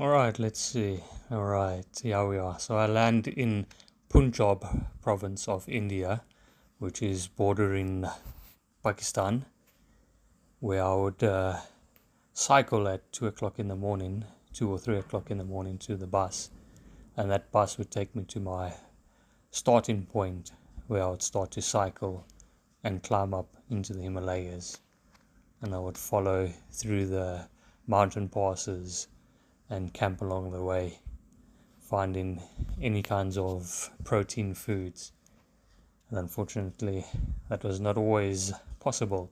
Alright, let's see. Alright, here we are. So I land in Punjab province of India, which is bordering Pakistan, where I would cycle at 2 o'clock in the morning, 2 or 3 o'clock in the morning to the bus. And that bus would take me to my starting point where I would start to cycle and climb up into the Himalayas. And I would follow through the mountain passes and camp along the way, finding any kinds of protein foods. And unfortunately, that was not always possible.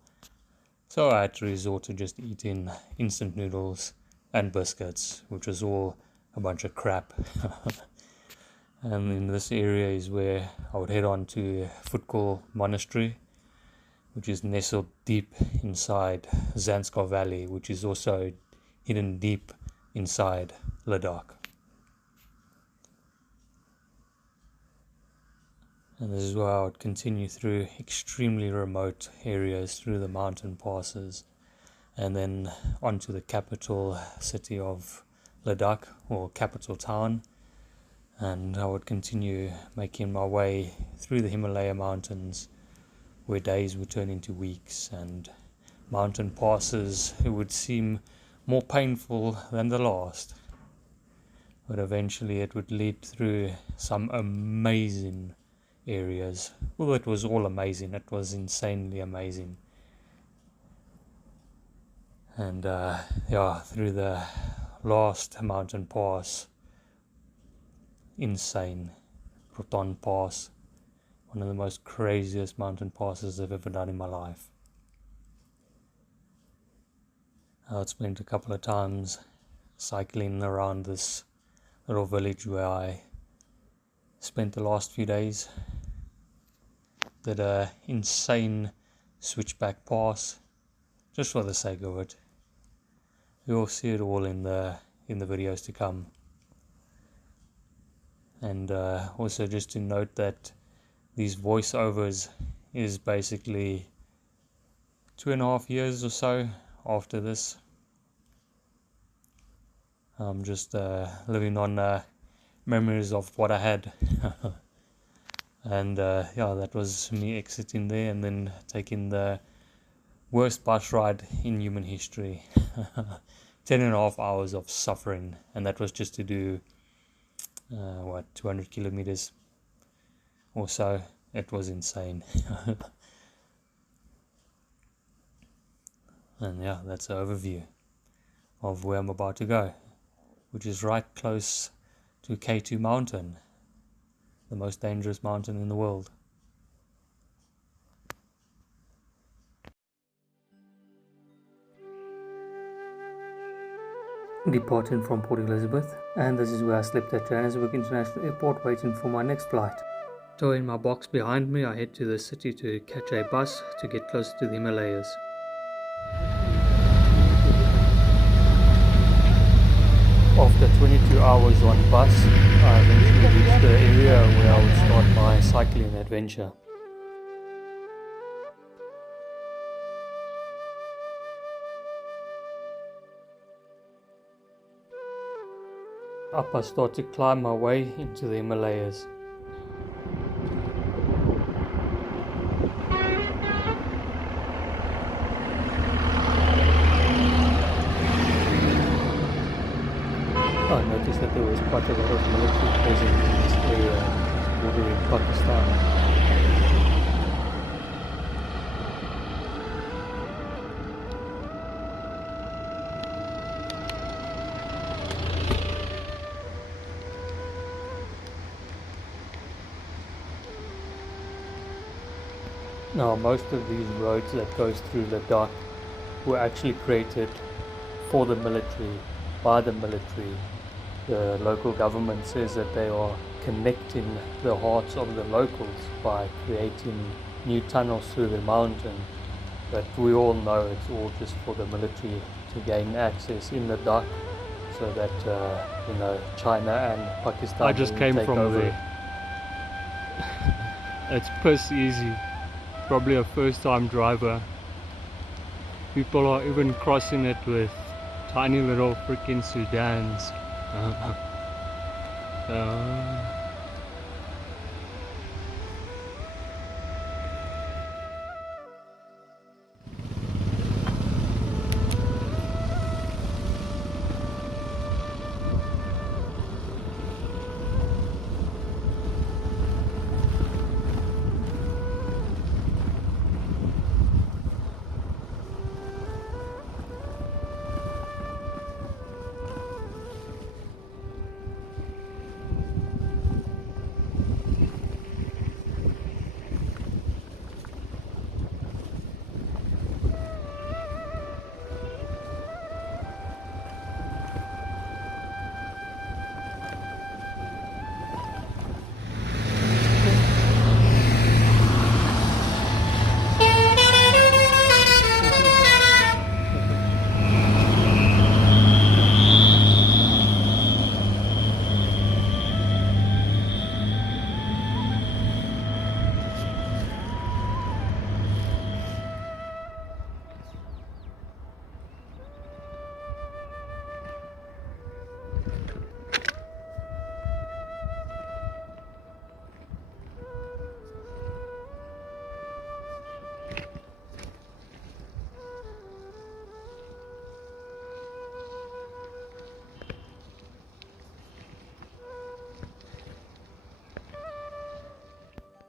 So I had to resort to just eating instant noodles and biscuits, which was all a bunch of crap. And in this area is where I would head on to Footcall Monastery, which is nestled deep inside Zanskar Valley, which is also hidden deep inside LADAKH. And this is where I would continue through extremely remote areas, through the mountain passes, and then onto the capital city of LADAKH, or capital town. And I would continue making my way through the Himalaya mountains, where days would turn into weeks, and mountain passes it would seem more painful than the last. But eventually it would lead through some amazing areas. Well, it was all amazing. It was insanely amazing. And through the last mountain pass, insane, Proton Pass, one of the most craziest mountain passes I've ever done in my life. I spent a couple of times cycling around this little village where I spent the last few days. Did a insane switchback pass, just for the sake of it. You'll see it all in the videos to come. And also just to note that these voiceovers is basically 2.5 years or so after this. I'm just living on memories of what I had. And that was me exiting there and then taking the worst bus ride in human history. 10.5 hours of suffering, and that was just to do 200 kilometers or so. It was insane. And that's an overview of where I'm about to go, which is right close to K2 mountain, the most dangerous mountain in the world. Departing from Port Elizabeth, and this is where I slept at Johannesburg International Airport waiting for my next flight. Towing my box behind me, I head to the city to catch a bus to get closer to the Himalayas. After 22 hours on bus, I eventually reached the area where I would start my cycling adventure. Up I start to climb my way into the Himalayas. I noticed that there was quite a lot of military present in this area, bordering Pakistan. Now, most of these roads that goes through Ladakh were actually created for the military, by the military. The local government says that they are connecting the hearts of the locals by creating new tunnels through the mountain. But we all know it's all just for the military to gain access in Ladakh, so that China and Pakistan. I just came from over. there. It's piss easy. Probably a first time driver. People are even crossing it with tiny little freaking Sudans.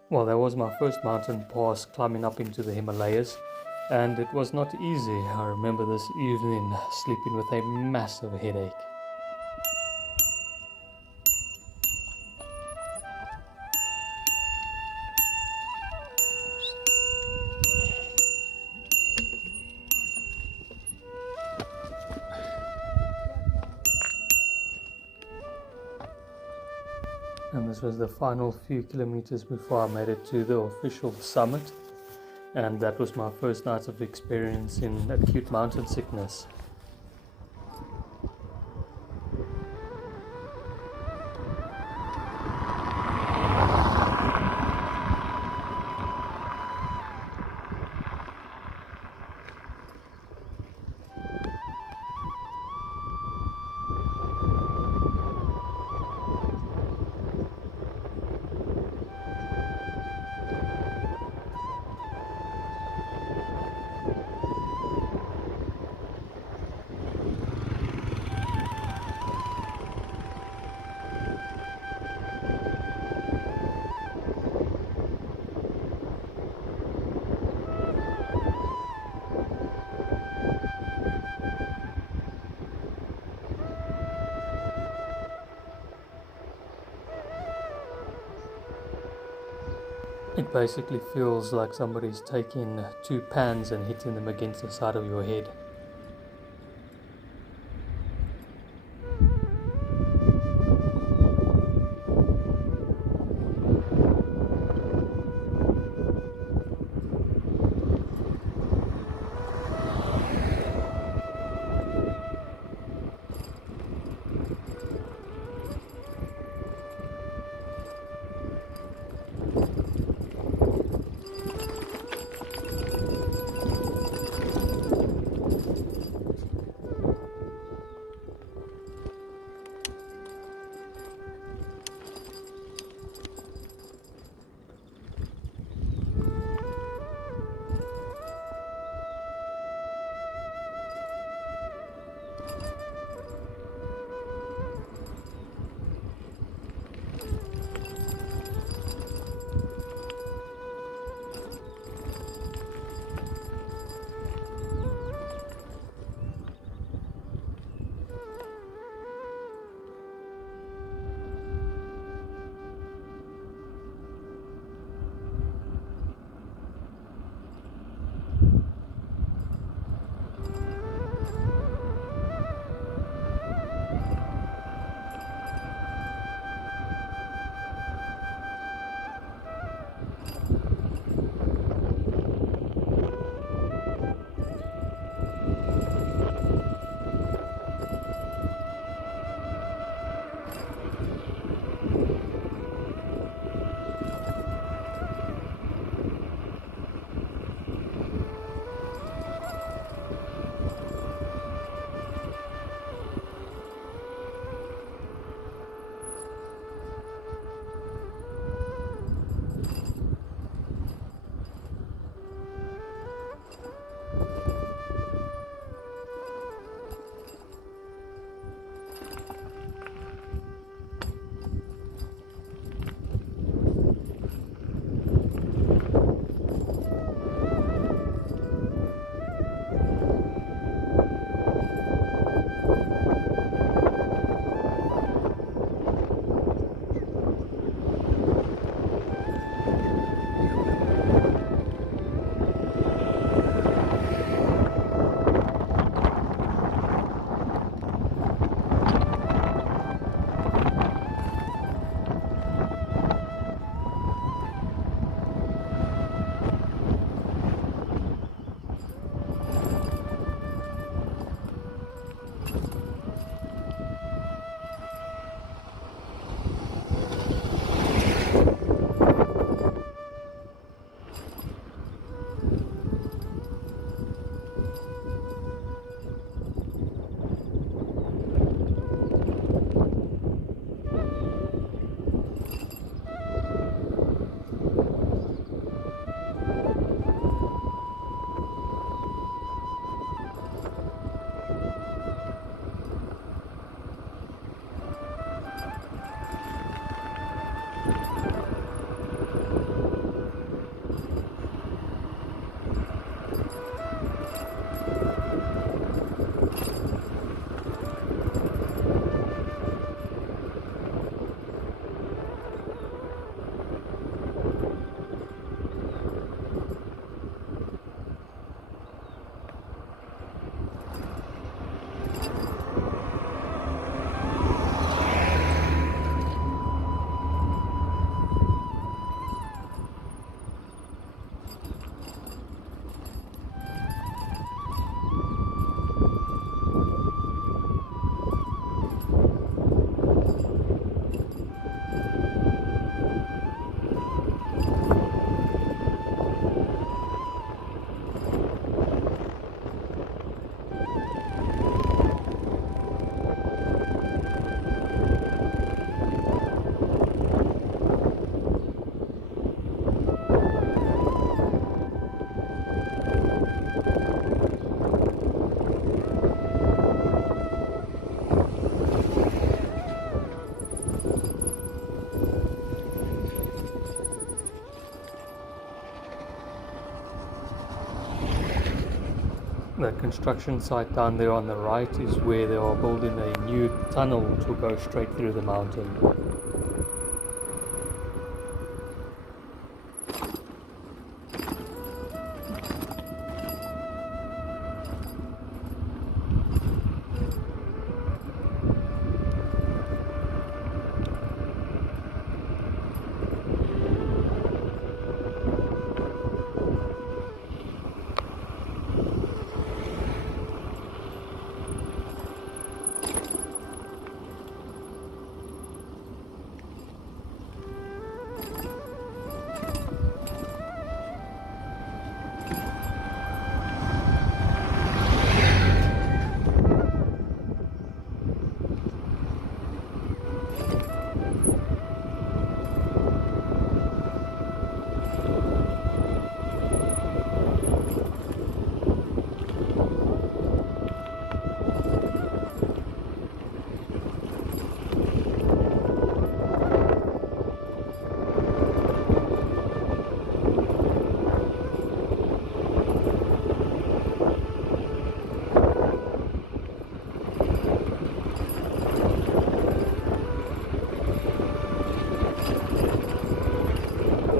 Well, that was my first mountain pass climbing up into the Himalayas, and it was not easy. I remember this evening sleeping with a massive headache. And this was the final few kilometers before I made it to the official summit, and that was my first night of experiencing acute mountain sickness. It basically feels like somebody's taking two pans and hitting them against the side of your head. that construction site down there on the right is where they are building a new tunnel which will go straight through the mountain.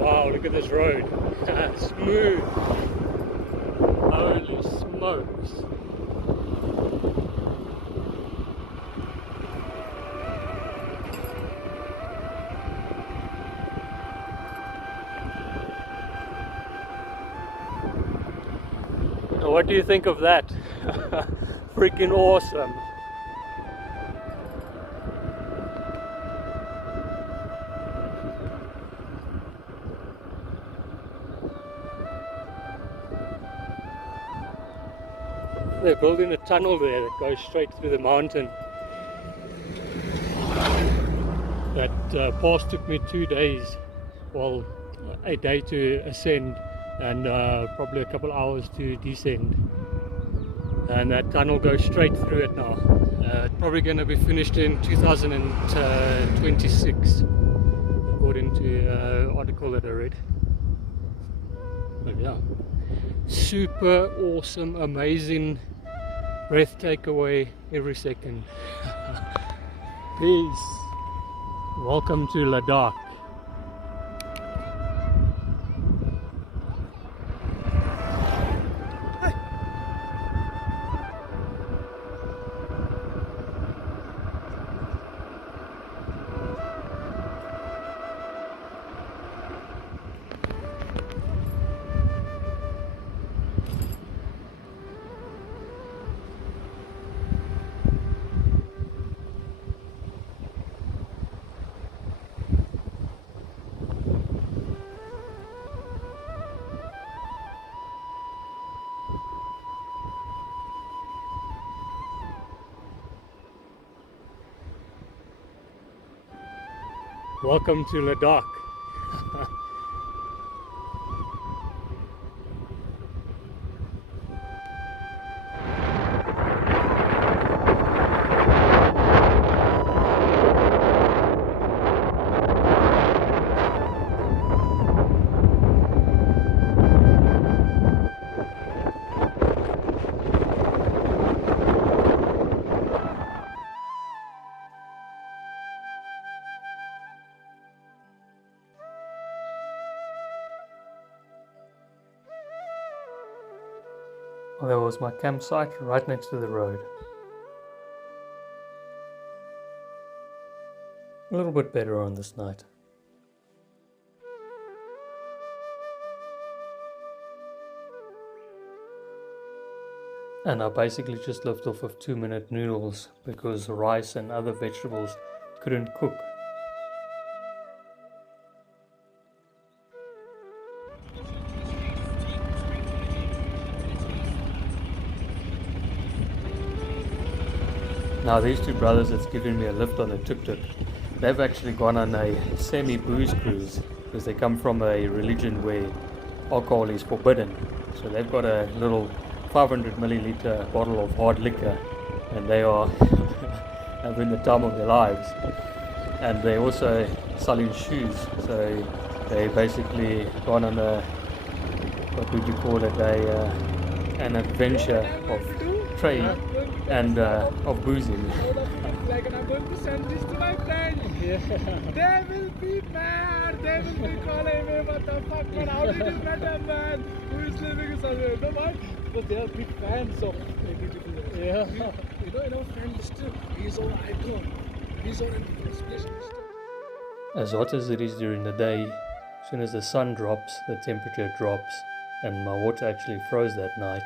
Wow, look at this road. Smooth. Holy smokes. What do you think of that? Freaking awesome. They're building a tunnel there that goes straight through the mountain. That pass took me 2 days, well, a day to ascend and probably a couple hours to descend. And that tunnel goes straight through it now. It's probably going to be finished in 2026, according to an article that I read. But yeah, super awesome, amazing, breath takeaway every second. Peace. Welcome to Ladakh. Welcome to Ladakh. Well, there was my campsite right next to the road. A little bit better on this night. And I basically just lived off of 2-minute noodles because rice and other vegetables couldn't cook. Now these two brothers that's giving me a lift on a tuk-tuk, they've actually gone on a semi-booze cruise because they come from a religion where alcohol is forbidden. So they've got a little 500 milliliter bottle of hard liquor and they are having the time of their lives. And they're also selling shoes. So they basically gone on a, what would you call it, an adventure of trade and of boozing. Like, and I'm going to send this to my friends. They will be mad. They will be calling me, what the fuck, man? How did you met a man who is living in somewhere? No, why? Because they are big fans of people. Yeah. You know, in our friend list, he's our icon. He's our inspiration. As hot as it is during the day, as soon as the sun drops, the temperature drops, and my water actually froze that night.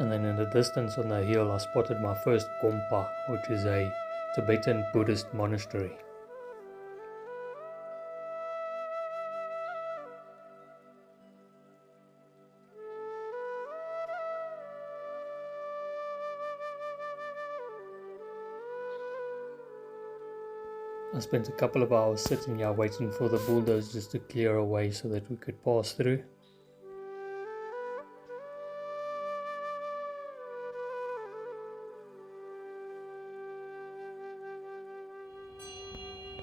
And then in the distance on the hill I spotted my first gompa, which is a Tibetan Buddhist monastery. I spent a couple of hours sitting here waiting for the bulldozers to clear away so that we could pass through.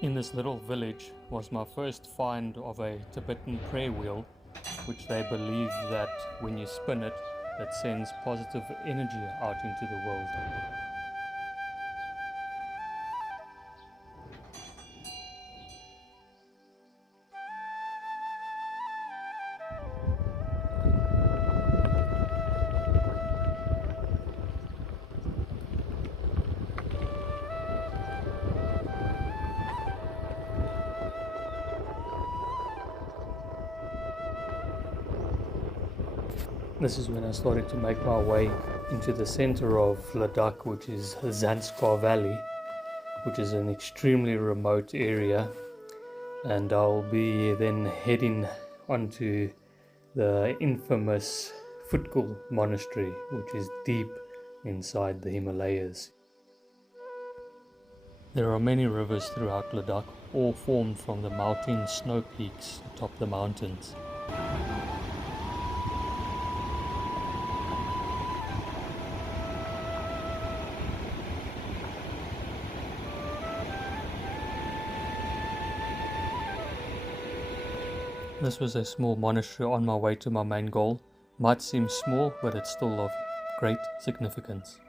In this little village was my first find of a Tibetan prayer wheel, which they believe that when you spin it, it sends positive energy out into the world. This is when I started to make my way into the center of LADAKH, which is Zanskar Valley, which is an extremely remote area, and I'll be then heading onto the infamous Futkul monastery, which is deep inside the Himalayas. There are many rivers throughout LADAKH, all formed from the melting snow peaks atop the mountains. This was a small monastery on my way to my main goal. Might seem small, but it's still of great significance.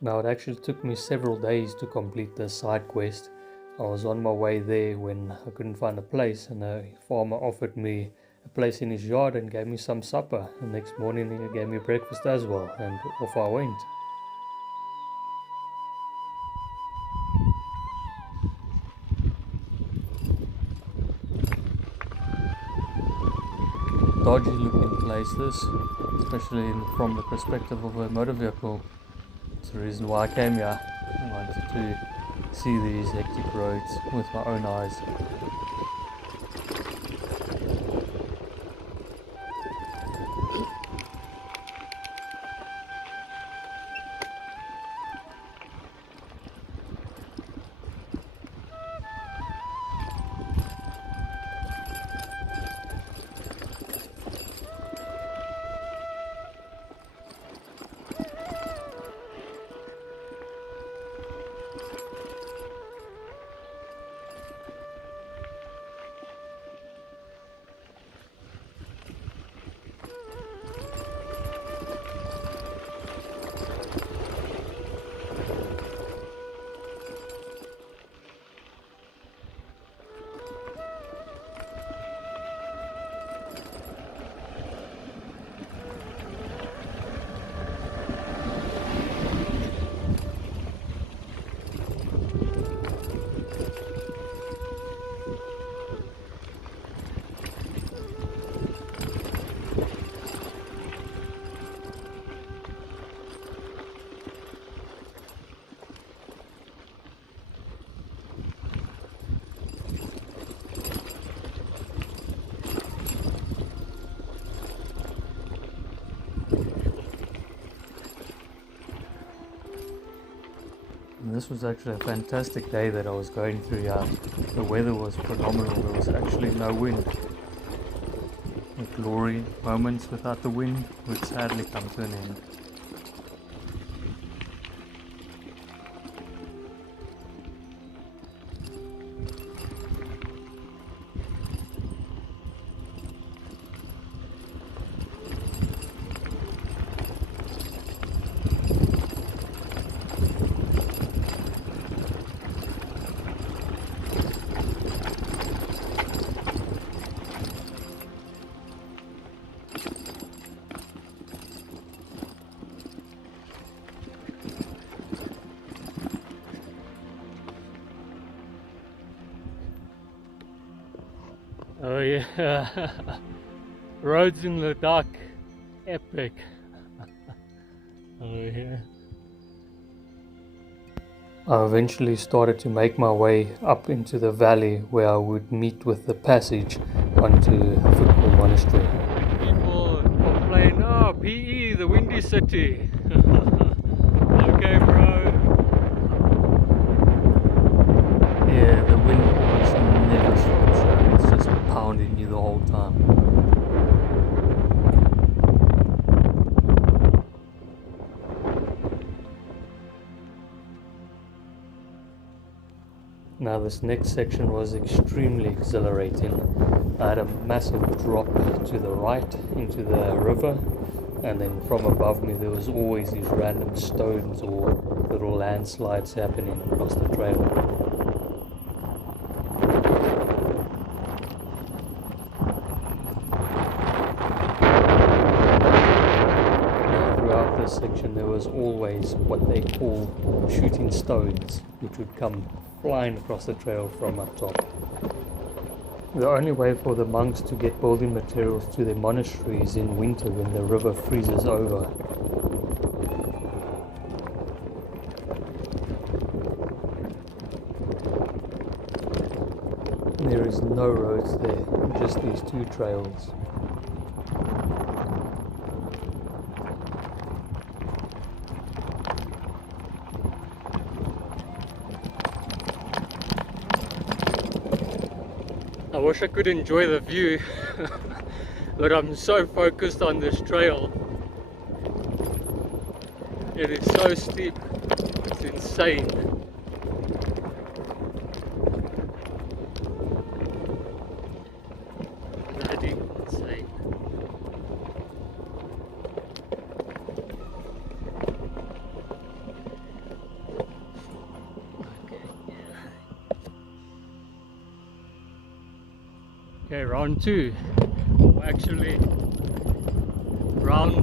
Now it actually took me several days to complete this side quest. I was on my way there when I couldn't find a place, and a farmer offered me a place in his yard and gave me some supper. The next morning he gave me breakfast as well, and off I went. Dodgy looking place this, especially from the perspective of a motor vehicle. It's the reason why I came here. I wanted to see these hectic roads with my own eyes. And this was actually a fantastic day that I was going through here. The weather was phenomenal, there was actually no wind. The glory moments without the wind would sadly come to an end. Yeah. Roads in Ladakh, epic. Over here. I eventually started to make my way up into the valley where I would meet with the passage onto Football Monastery. People complain, oh, PE, the windy city. Okay, bro. Yeah, the wind almost never stops, so it's just pounding you the whole time. Now this next section was extremely exhilarating. I had a massive drop to the right into the river, and then from above me there was always these random stones or little landslides happening across the trail. Throughout this section there was always what they call shooting stones, which would come flying across the trail from up top. The only way for the monks to get building materials to their monasteries in winter when the river freezes over. There is no roads there, just these two trails. I wish I could enjoy the view, but I'm so focused on this trail. It is so steep, it's insane. Bloody insane. Okay, round 2, or actually round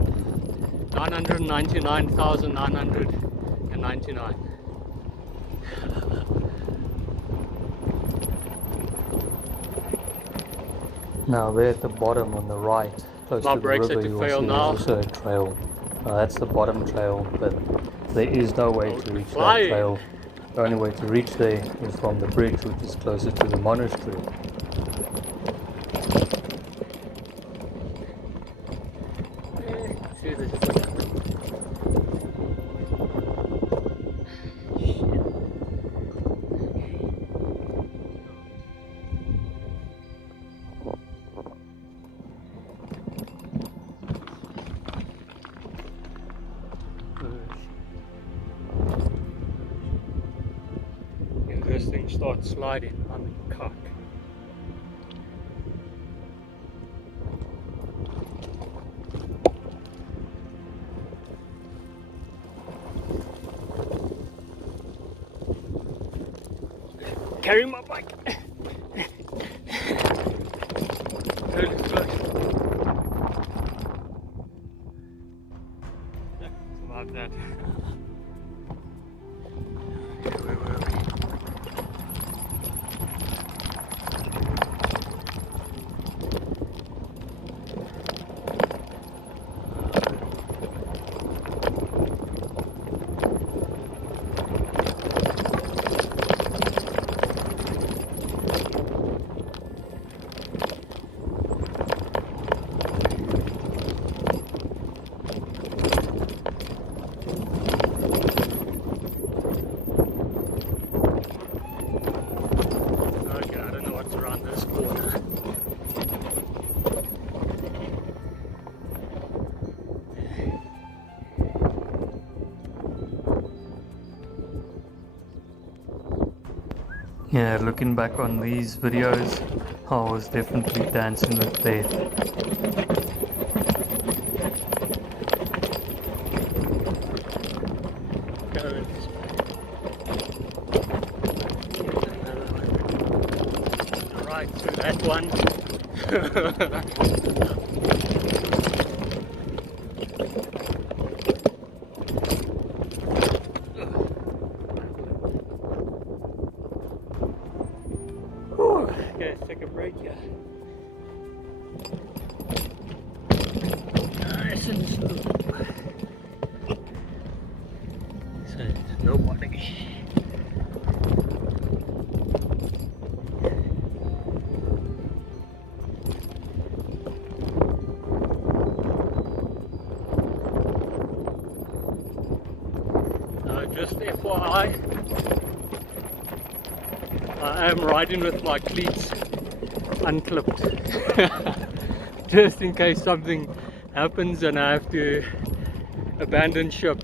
999,999. Now there at the bottom on the right, close My to the brakes river, had to you will fail see now. there's also a trail. That's the bottom trail, but there is no way to reach that flying. trail. The only way to reach there is from the bridge, which is closer to the monastery. See this. If this thing starts sliding, I'm in cock. Carry my bike. Survive that. Where were we? Okay, I don't know what's around this corner. Yeah, looking back on these videos, I was definitely dancing with death. Go this way. Right to that one. Okay, let's take a break here. and slow. So there's nobody. Just FYI, I am riding with my cleats unclipped. Just in case something happens and I have to abandon ship.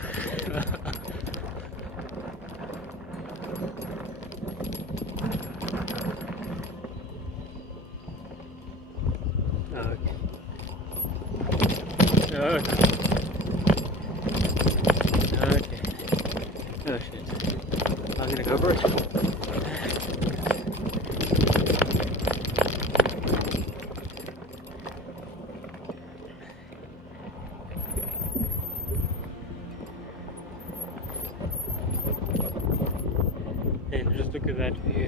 Okay. Oh shit. I'm gonna go for it. And just look at that view.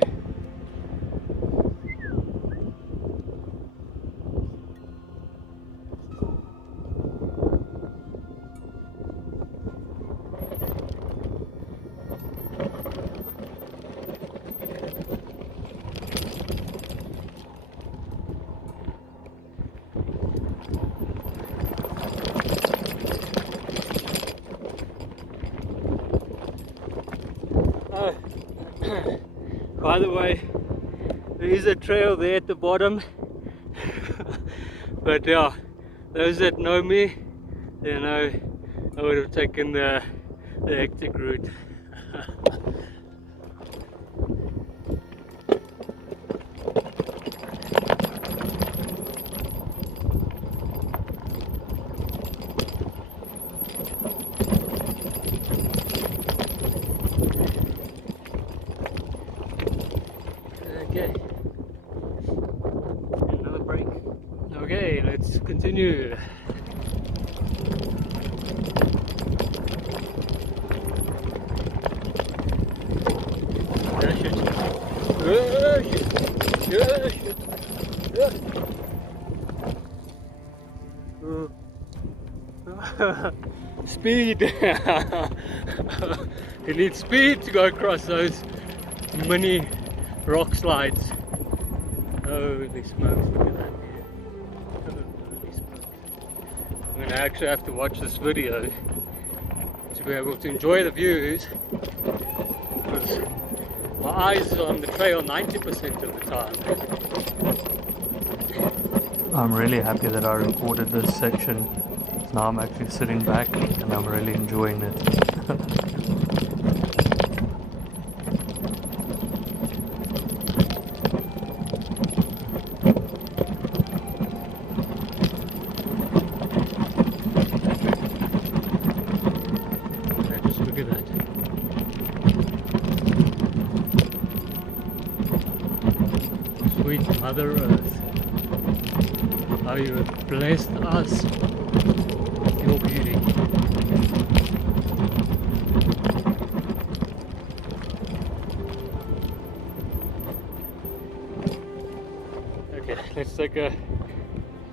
By the way, there is a trail there at the bottom. But yeah, those that know me, they know I would have taken the hectic route. Okay, another break. Okay, let's continue. Speed! You need speed to go across those mini rock slides. Holy smokes, look at that view. Holy smokes. I'm gonna actually have to watch this video to be able to enjoy the views, because my eyes are on the trail 90% of the time. I'm really happy that I recorded this section. Now I'm actually sitting back and I'm really enjoying it. Just look at that. Sweet Mother Earth, how you have blessed us with your beauty. Okay, let's take a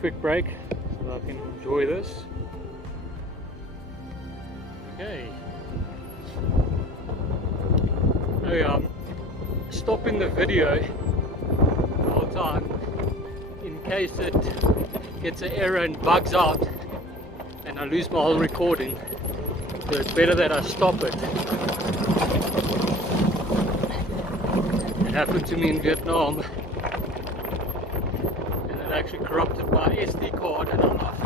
quick break so I can enjoy this. Okay. Okay, I'm stopping the video the whole time in case it gets an error and bugs out and I lose my whole recording. So it's better that I stop it. It happened to me in Vietnam, and it actually corrupted my SD card and I lost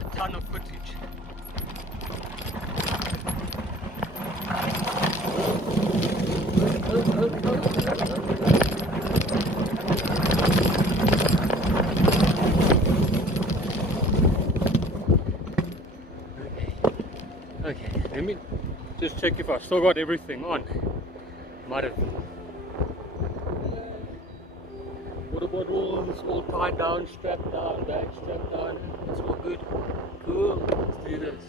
a ton of footage. Okay, let me just check if I still got everything on. Might have. Water bottle is all tied down, strapped down, bag strapped down. It's all good. Cool. Let's do this.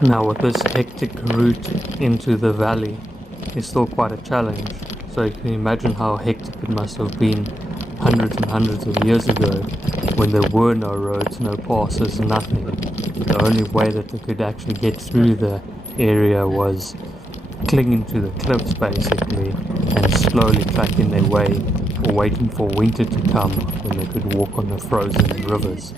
Now with this hectic route into the valley is still quite a challenge, so you can imagine how hectic it must have been hundreds and hundreds of years ago, when there were no roads, no passes, nothing. The only way that they could actually get through the area was clinging to the cliffs basically and slowly tracking their way, or waiting for winter to come when they could walk on the frozen rivers.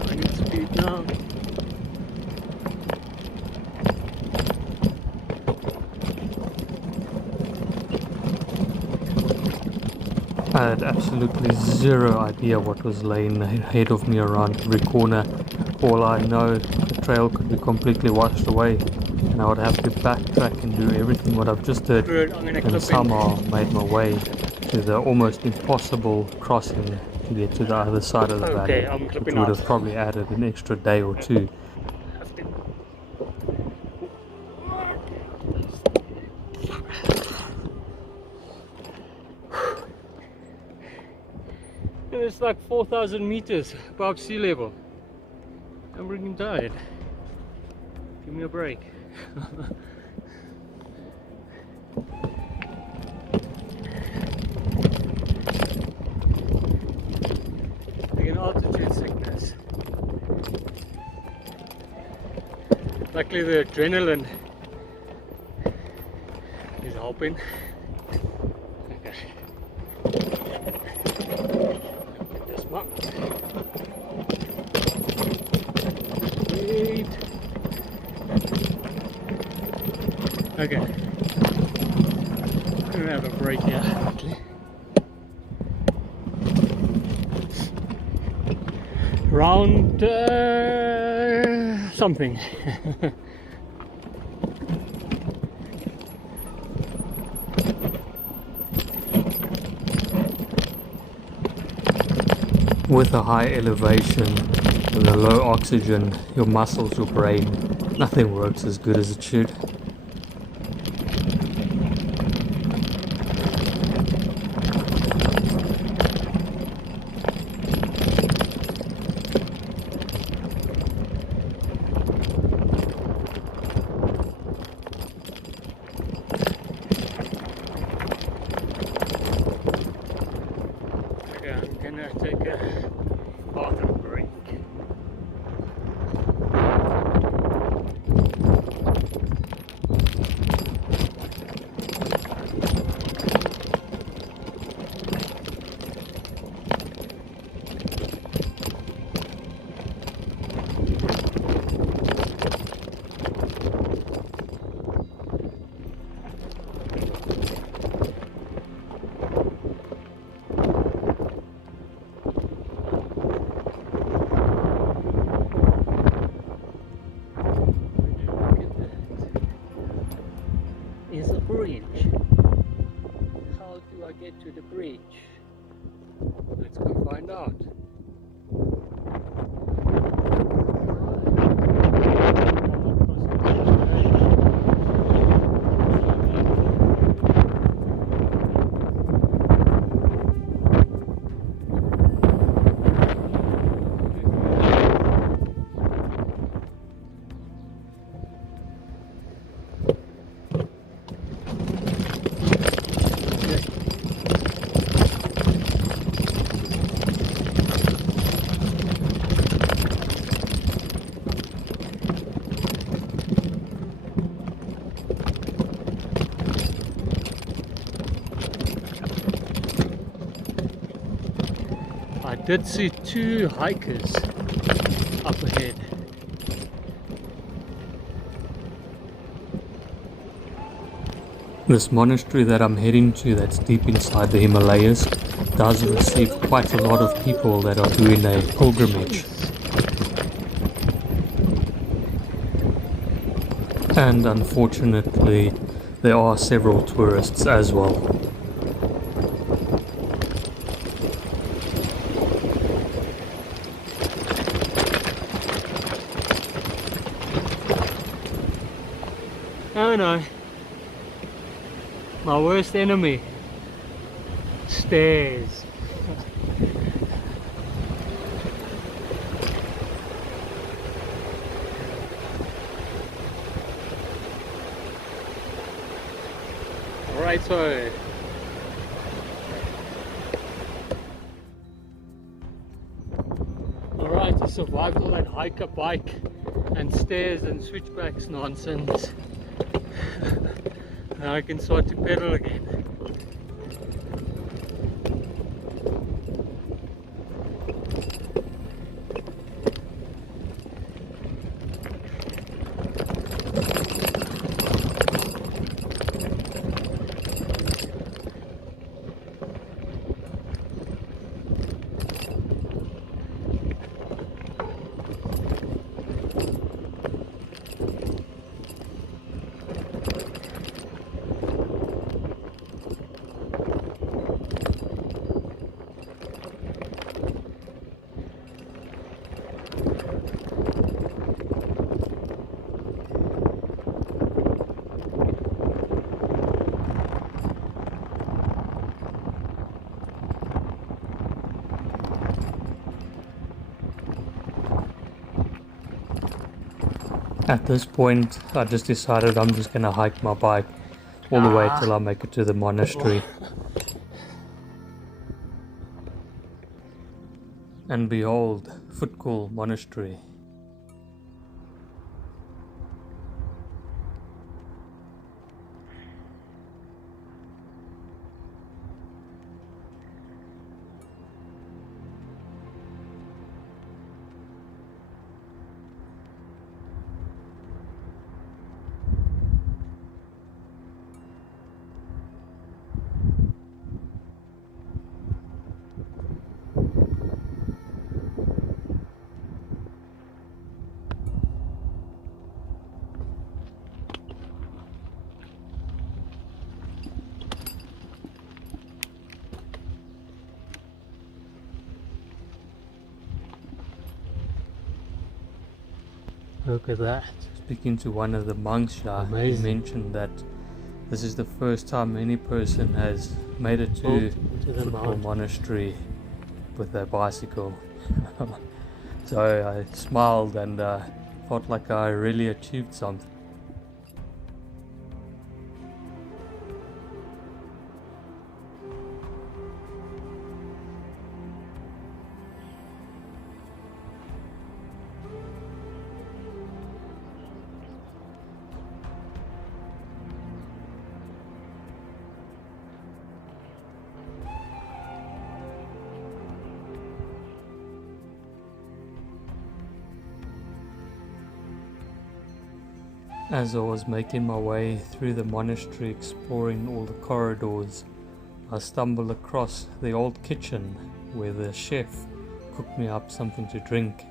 I need speed now. I had absolutely zero idea what was laying ahead of me around every corner. All I know, the trail could be completely washed away, and I would have to backtrack and do everything what I've just did, Good, I'm gonna and clip somehow made my way to the almost impossible crossing to get to the other side of the Okay, valley, I'm which clipping would out. have probably added an extra day or two. It's like 4,000 meters above sea level. I'm freaking tired. Give me a break. Like an altitude sickness. Luckily the adrenaline is helping. Okay. This one. Wait. Okay. I'm gonna have a break here quickly. Round something. With a high elevation, with a low oxygen, your muscles, your brain, nothing works as good as it should. Okay, I'm gonna take a bathroom break. Is a bridge. How do I get to the bridge? Let's go find out. I did see two hikers up ahead. This monastery that I'm heading to, that's deep inside the Himalayas, does receive quite a lot of people that are doing a pilgrimage. And unfortunately, there are several tourists as well. Oh no. My worst enemy. Stairs. Alright, so alright, I survived all that hiker bike and stairs and switchbacks nonsense. Now I can start to pedal again. At this point, I just decided I'm just gonna hike my bike all the way till I make it to the monastery. And behold, Footcool Monastery. Look at that. Speaking to one of the monks here, he Amazing. mentioned that this is the first time any person has made it to To the Footcool mountain. Monastery with their bicycle. So I smiled and felt like I really achieved something. As I was making my way through the monastery, exploring all the corridors, I stumbled across the old kitchen where the chef cooked me up something to drink.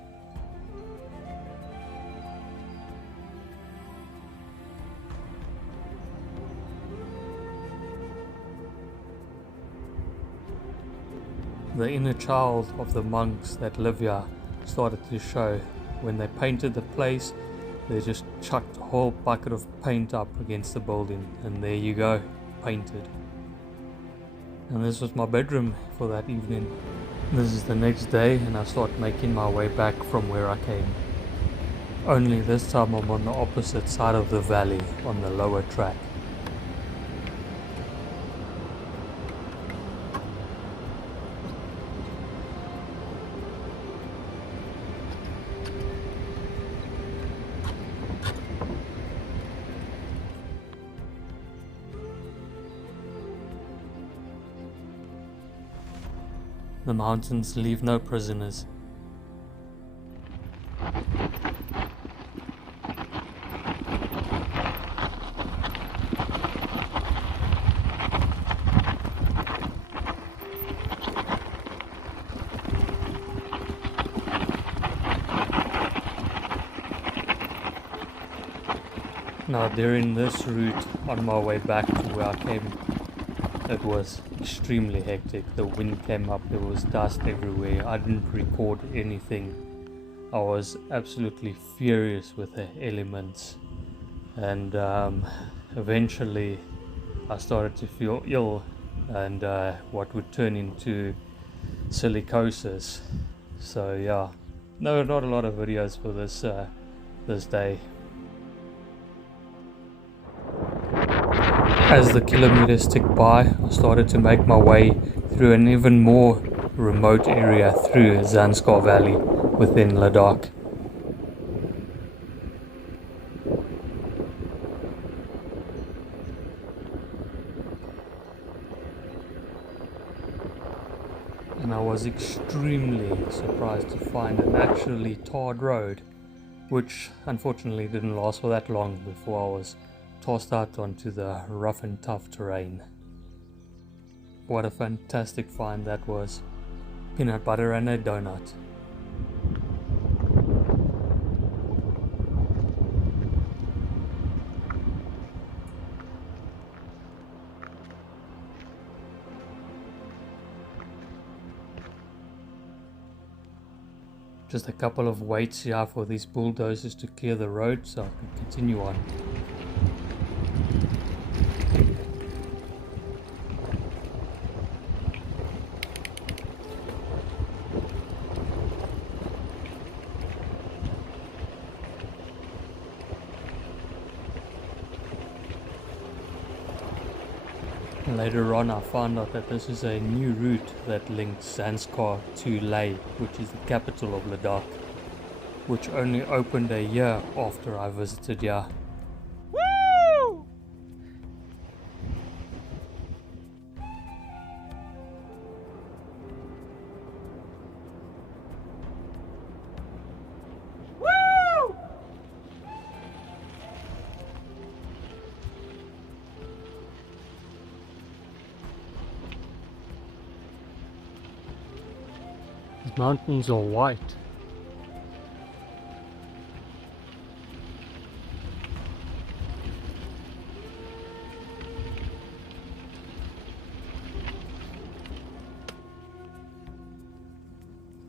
The inner child of the monks that live here started to show. When they painted the place, they just chucked a whole bucket of paint up against the building, and there you go, painted. And this was my bedroom for that evening. This is the next day, and I start making my way back from where I came. Only this time I'm on the opposite side of the valley, on the lower track. The mountains leave no prisoners. Now during this route on my way back to where I came, it was extremely hectic. The wind came up, there was dust everywhere. I didn't record anything. I was absolutely furious with the elements. and eventually I started to feel ill, and what would turn into silicosis. So yeah, no, not a lot of videos for this day. As the kilometers ticked by, I started to make my way through an even more remote area through Zanskar Valley within Ladakh. And I was extremely surprised to find an actually tarred road, which unfortunately didn't last for that long before I was tossed out onto the rough and tough terrain. What a fantastic find that was. Peanut butter and a donut. Just a couple of waits here for these bulldozers to clear the road so I can continue on. Later on I found out that this is a new route that links Zanskar to Leh, which is the capital of Ladakh, which only opened a year after I visited here. Woo! Woo! These mountains are white.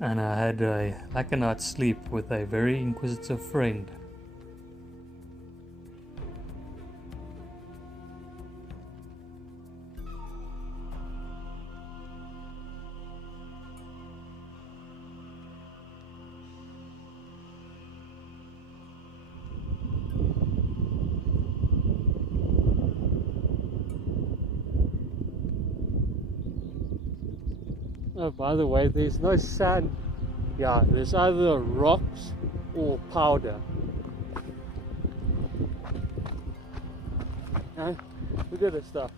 And I had a like a night's sleep with a very inquisitive friend. Oh, by the way, there's no sand. Yeah, there's either rocks or powder. Huh? Look at this stuff.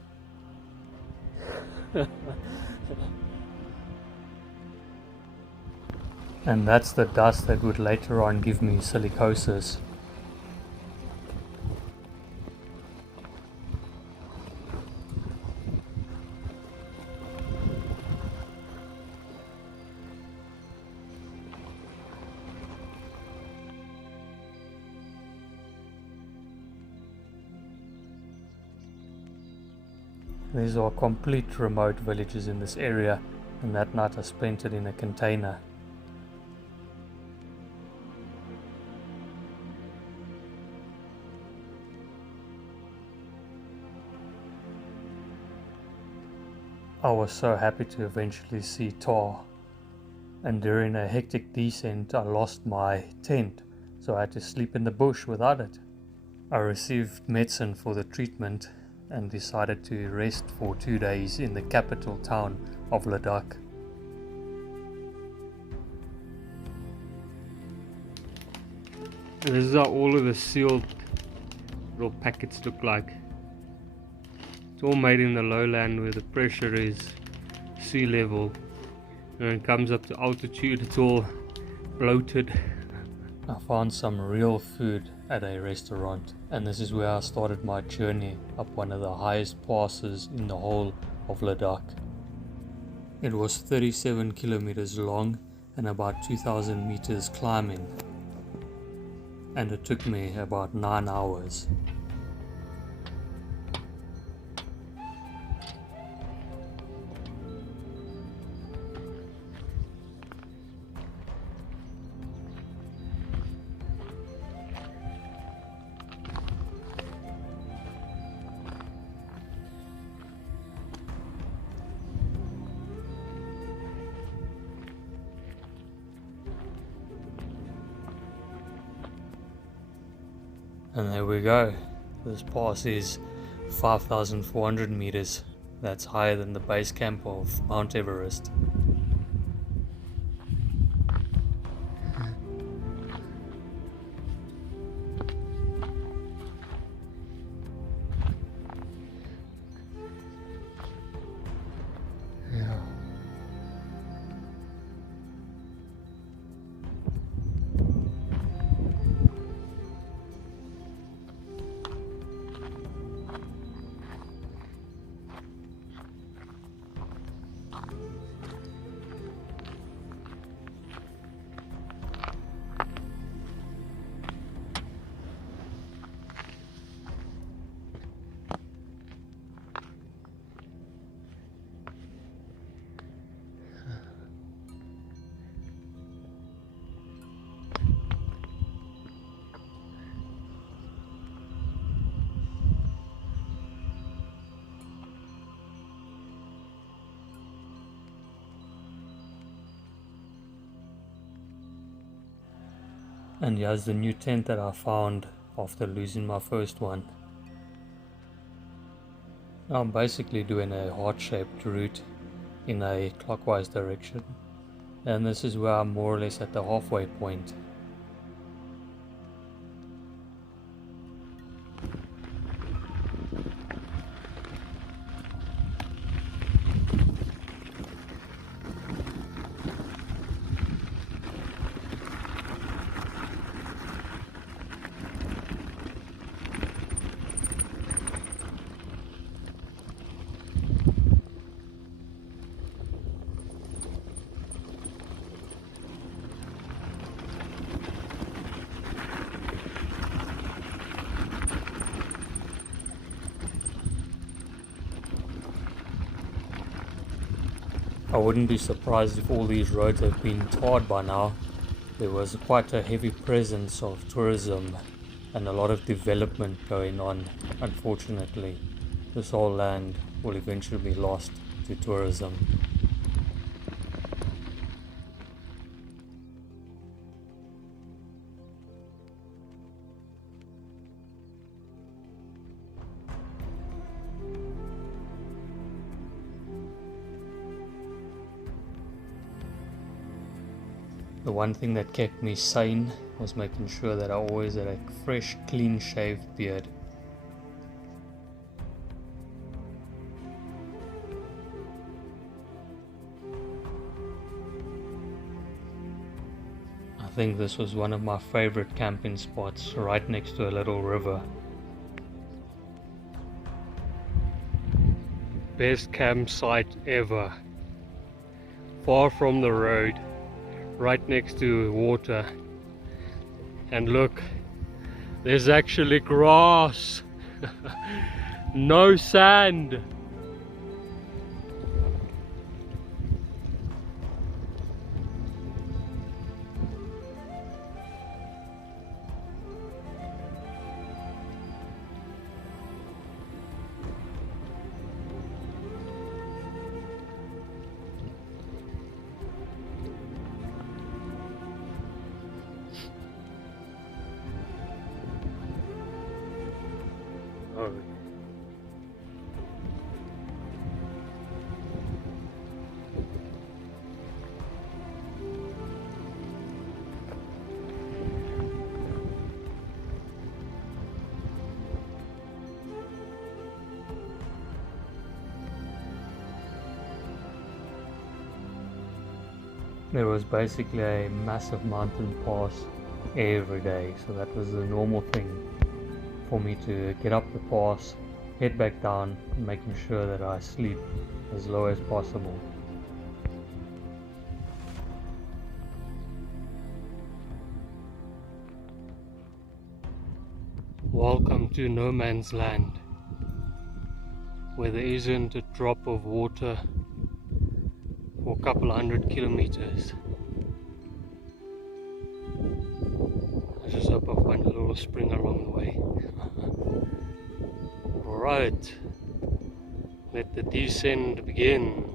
And that's the dust that would later on give me silicosis. These are complete remote villages in this area, and that night I spent it in a container. I was so happy to eventually see tar, and during a hectic descent I lost my tent, so I had to sleep in the bush without it. I received medicine for the treatment and decided to rest for 2 days in the capital town of Ladakh. And this is how all of the sealed little packets look like. It's all made in the lowland where the pressure is sea level, and when it comes up to altitude it's all bloated. I found some real food at a restaurant, and this is where I started my journey up one of the highest passes in the whole of Ladakh. It was 37 kilometers long and about 2,000 meters climbing, and it took me about 9 hours. And there we go. This pass is 5,400 meters. That's higher than the base camp of Mount Everest. Yeah. And here's the new tent that I found after losing my first one. Now I'm basically doing a heart-shaped route in a clockwise direction. And this is where I'm more or less at the halfway point. I wouldn't be surprised if all these roads have been tarred by now. There was quite a heavy presence of tourism and a lot of development going on. Unfortunately, this whole land will eventually be lost to tourism. The one thing that kept me sane was making sure that I always had a fresh, clean shaved beard. I think this was one of my favorite camping spots, right next to a little river. Best campsite ever. Far from the road, right next to water. And look, there's actually grass. No sand. Oh. There was basically a massive mountain pass every day, so that was the normal thing for me to get up the pass, head back down, making sure that I sleep as low as possible. Welcome to no man's land, where there isn't a drop of water for a couple 100 kilometers. I just hope I find a little spring along the way. Alright, let the descent begin.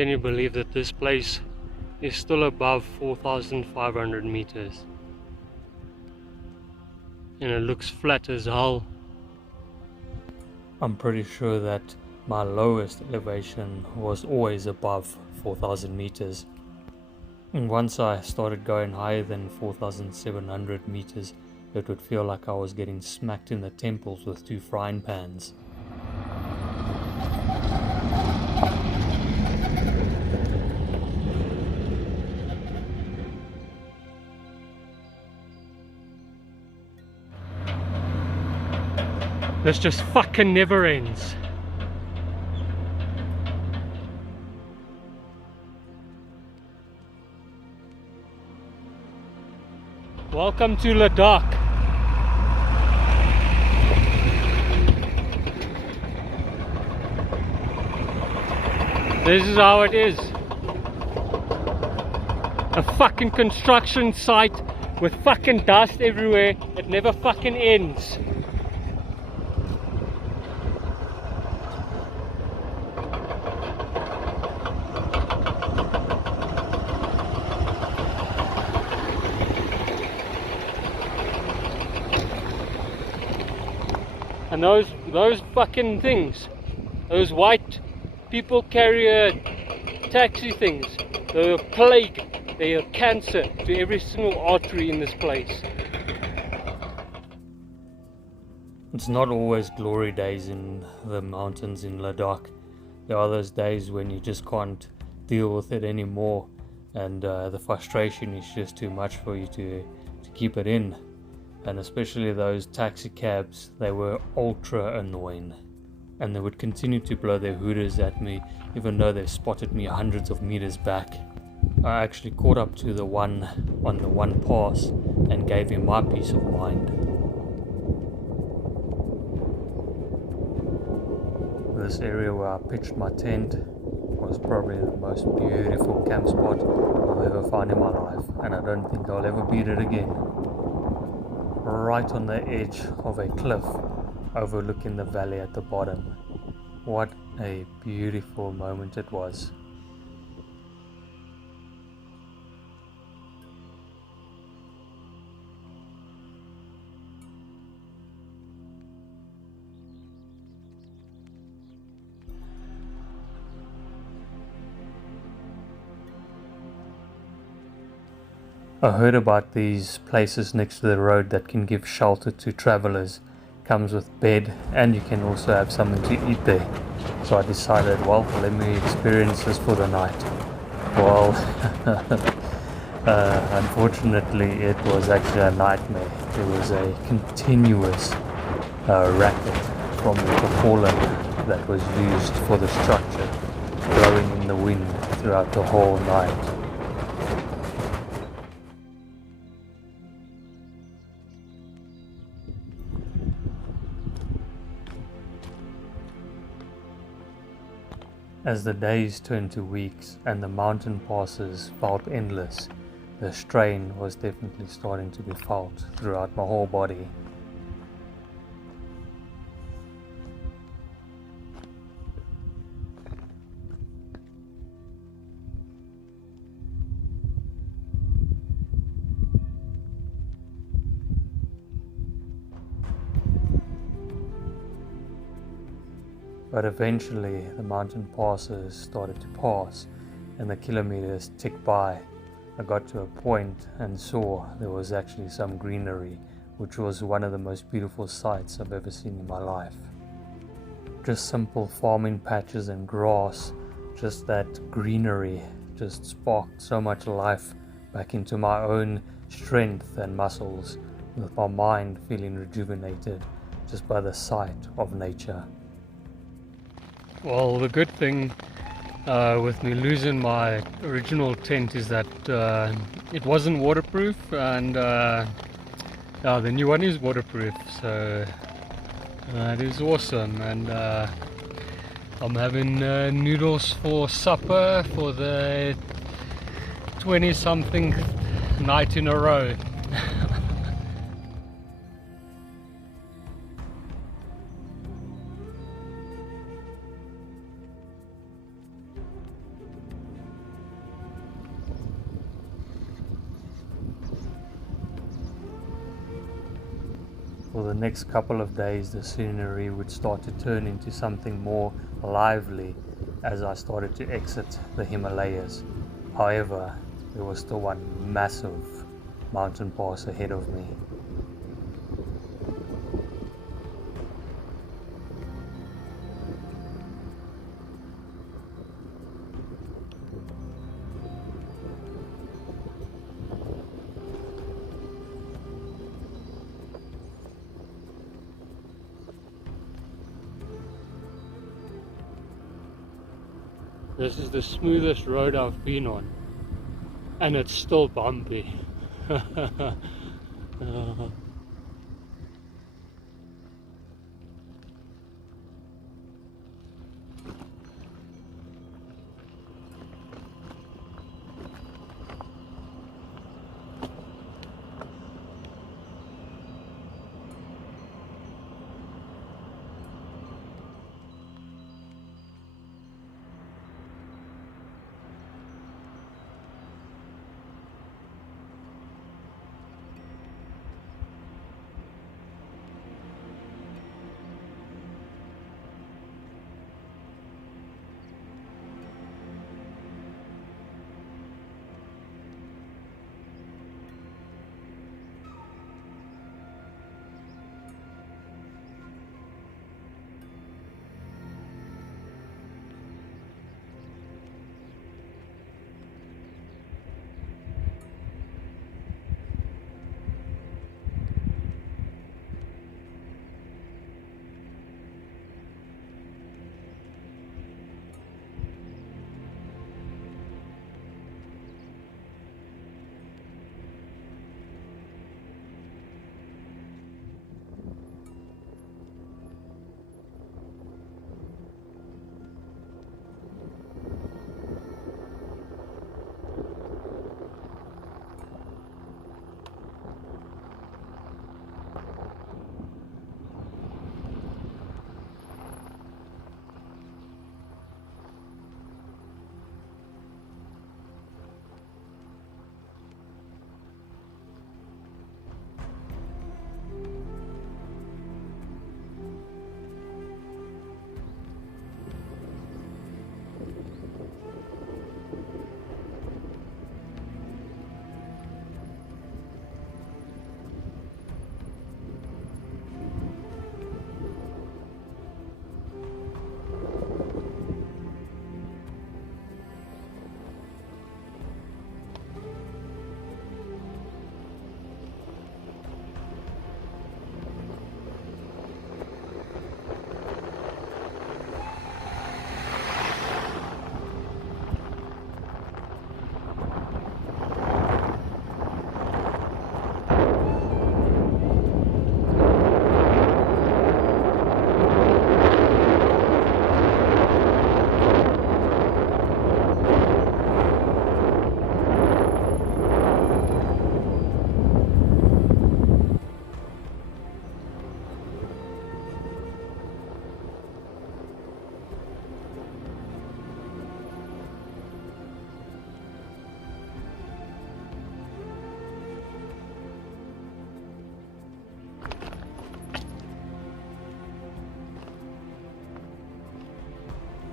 Can you believe that this place is still above 4,500 meters? And it looks flat as hell. I'm pretty sure that my lowest elevation was always above 4,000 meters. And once I started going higher than 4,700 meters, it would feel like I was getting smacked in the temples with 2 frying pans. This just fucking never ends. Welcome to LADAKH. This is how it is. A fucking construction site with fucking dust everywhere. It never fucking ends. And those fucking things, those white people carrier taxi things, they're a plague, they are cancer to every single artery in this place. It's not always glory days in the mountains in Ladakh. There are those days when you just can't deal with it anymore, and the frustration is just too much for you to keep it in. And especially those taxi cabs, they were ultra annoying, and they would continue to blow their hooters at me even though they spotted me hundreds of meters back. I actually caught up to the one on the one pass and gave him my peace of mind. This area where I pitched my tent was probably the most beautiful camp spot I've ever found in my life, and I don't think I'll ever beat it again. Right on the edge of a cliff overlooking the valley at the bottom. What a beautiful moment it was. I heard about these places next to the road that can give shelter to travelers. Comes with bed, and you can also have something to eat there. So I decided, well, let me experience this for the night. Well, unfortunately it was actually a nightmare. There was a continuous racket from the tarpaulin that was used for the structure, blowing in the wind throughout the whole night. As the days turned to weeks and the mountain passes felt endless, the strain was definitely starting to be felt throughout my whole body. But eventually the mountain passes started to pass and the kilometers ticked by. I got to a point and saw there was actually some greenery, which was one of the most beautiful sights I've ever seen in my life. Just simple farming patches and grass, just that greenery just sparked so much life back into my own strength and muscles, with my mind feeling rejuvenated just by the sight of nature. Well, the good thing with me losing my original tent is that it wasn't waterproof, and the new one is waterproof, so it is awesome. And I'm having noodles for supper for the 20-something night in a row. for the next couple of days the scenery would start to turn into something more lively as I started to exit the Himalayas. However, there was still one massive mountain pass ahead of me. This is the smoothest road I've been on, and it's still bumpy.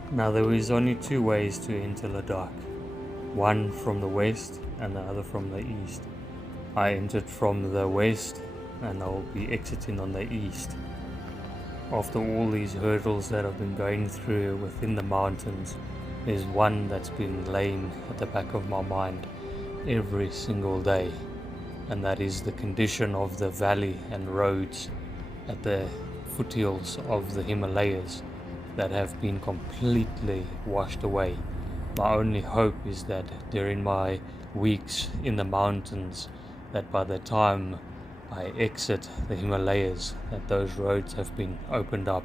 Now there is only two ways to enter Ladakh, one from the west and the other from the east. I entered from the west and I will be exiting on the east. After all these hurdles that I've been going through within the mountains, there's one that's been laying at the back of my mind every single day, and that is the condition of the valley and roads at the foothills of the Himalayas that have been completely washed away. My only hope is that during my weeks in the mountains, that by the time I exit the Himalayas, that those roads have been opened up.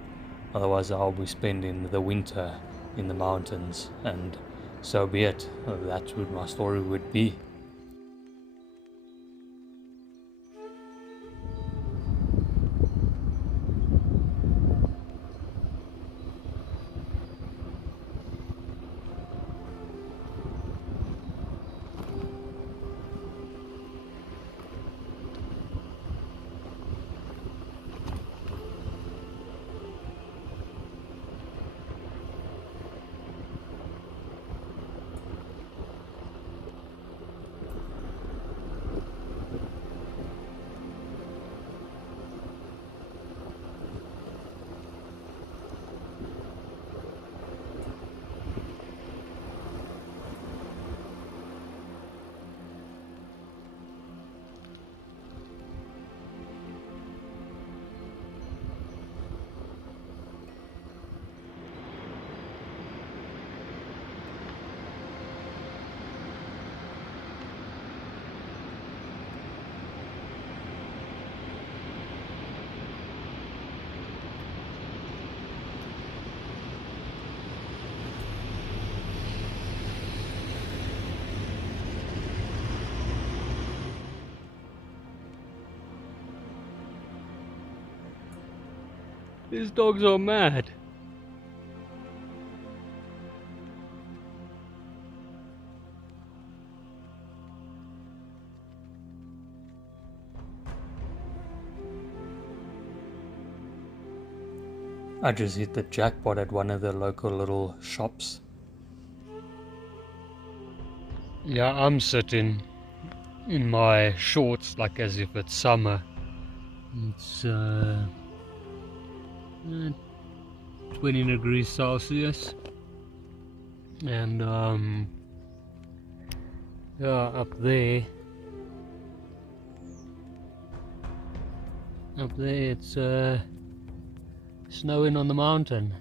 Otherwise I'll be spending the winter in the mountains, and so be it. That's what my story would be. These dogs are mad. I just hit the jackpot at one of the local little shops. Yeah, I'm sitting in my shorts like as if it's summer. It's 20 degrees Celsius, and yeah, up there it's snowing on the mountain.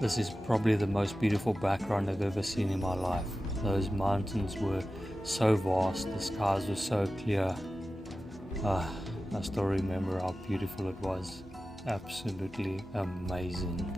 This is probably the most beautiful background I've ever seen in my life. Those mountains were so vast, the skies were so clear. I still remember how beautiful it was. Absolutely amazing.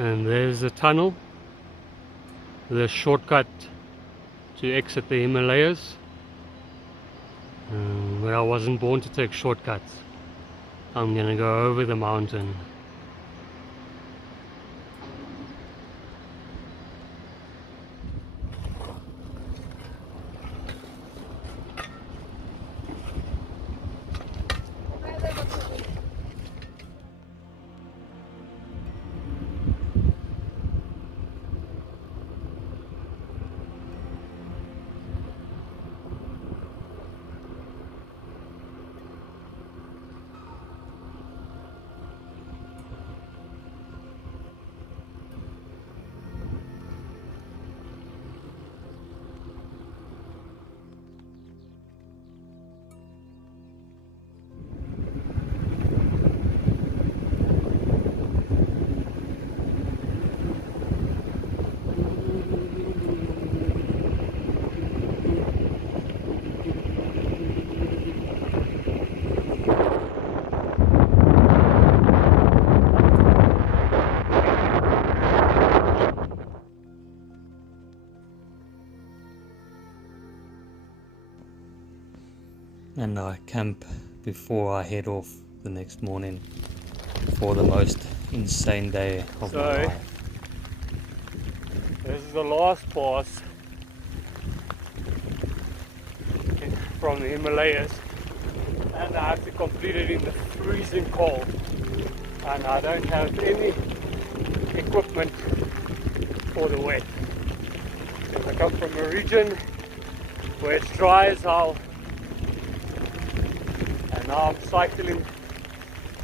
And there's a tunnel, the shortcut to exit the Himalayas. But I wasn't born to take shortcuts. I'm gonna go over the mountain. And I camp before I head off the next morning for the most insane day of my life. This is the last pass from the Himalayas, and I have to complete it in the freezing cold, and I don't have any equipment for the wet. I come from a region where it's dry as hell, and now I'm cycling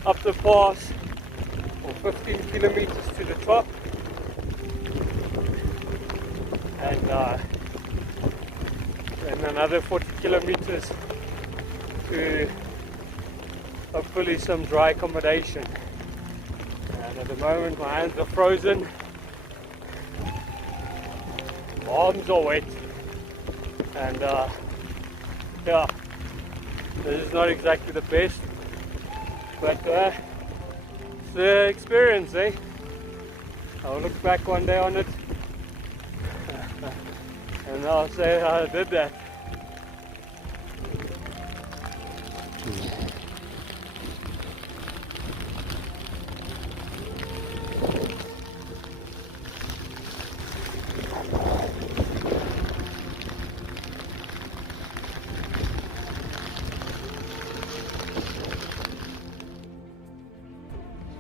up the pass for 15 kilometers to the top, and another 40 kilometers to hopefully some dry accommodation. And at the moment my hands are frozen, my arms are wet, and yeah, this is not exactly the best, but it's the experience, eh? I'll look back one day on it and I'll say I did that.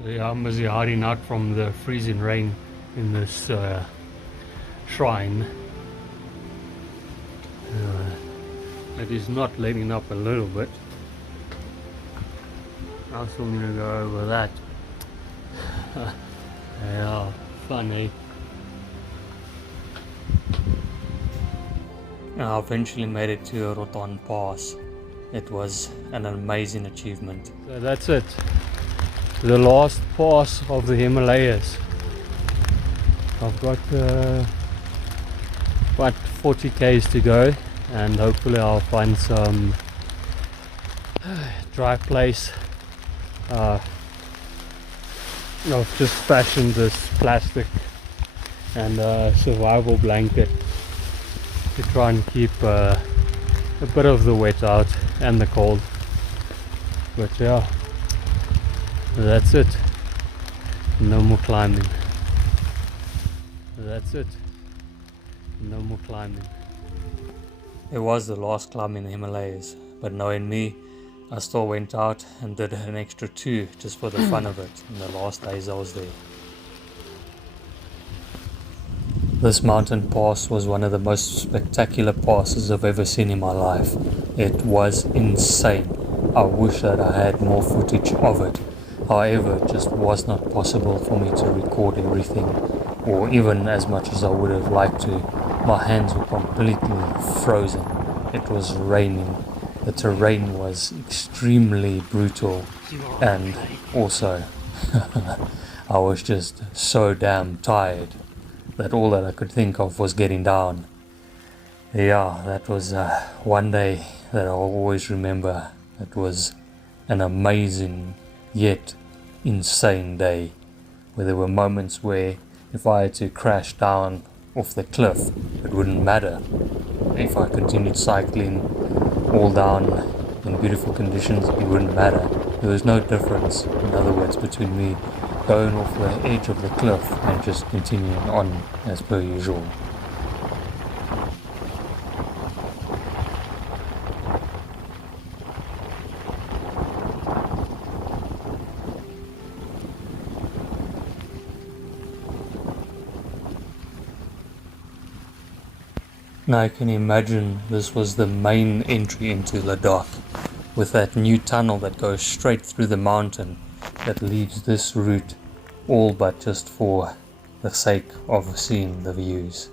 So yeah, I'm busy hiding out from the freezing rain in this shrine. It is not letting up a little bit. I'm still gonna go over that. Yeah, funny. I eventually made it to Rotan Pass. It was an amazing achievement. So that's it. The last pass of the Himalayas. I've got about 40 k's to go, and hopefully I'll find some dry place. I've just fashioned this plastic and survival blanket to try and keep a bit of the wet out and the cold. But yeah, that's it. No more climbing. That's it. No more climbing. It was the last climb in the Himalayas, but knowing me, I still went out and did an extra 2 just for the fun of it in the last days I was there. This mountain pass was one of the most spectacular passes I've ever seen in my life. It was insane. I wish that I had more footage of it. However, it just was not possible for me to record everything, or even as much as I would have liked to. My hands were completely frozen. It was raining. The terrain was extremely brutal, and also I was just so damn tired that all that I could think of was getting down. Yeah, that was one day that I'll always remember. It was an amazing yet insane day, where there were moments where if I had to crash down off the cliff, it wouldn't matter. If I continued cycling all down in beautiful conditions, it wouldn't matter. There was no difference, in other words, between me going off the edge of the cliff and just continuing on as per usual. Now I can imagine this was the main entry into Ladakh, with that new tunnel that goes straight through the mountain that leaves this route all but just for the sake of seeing the views.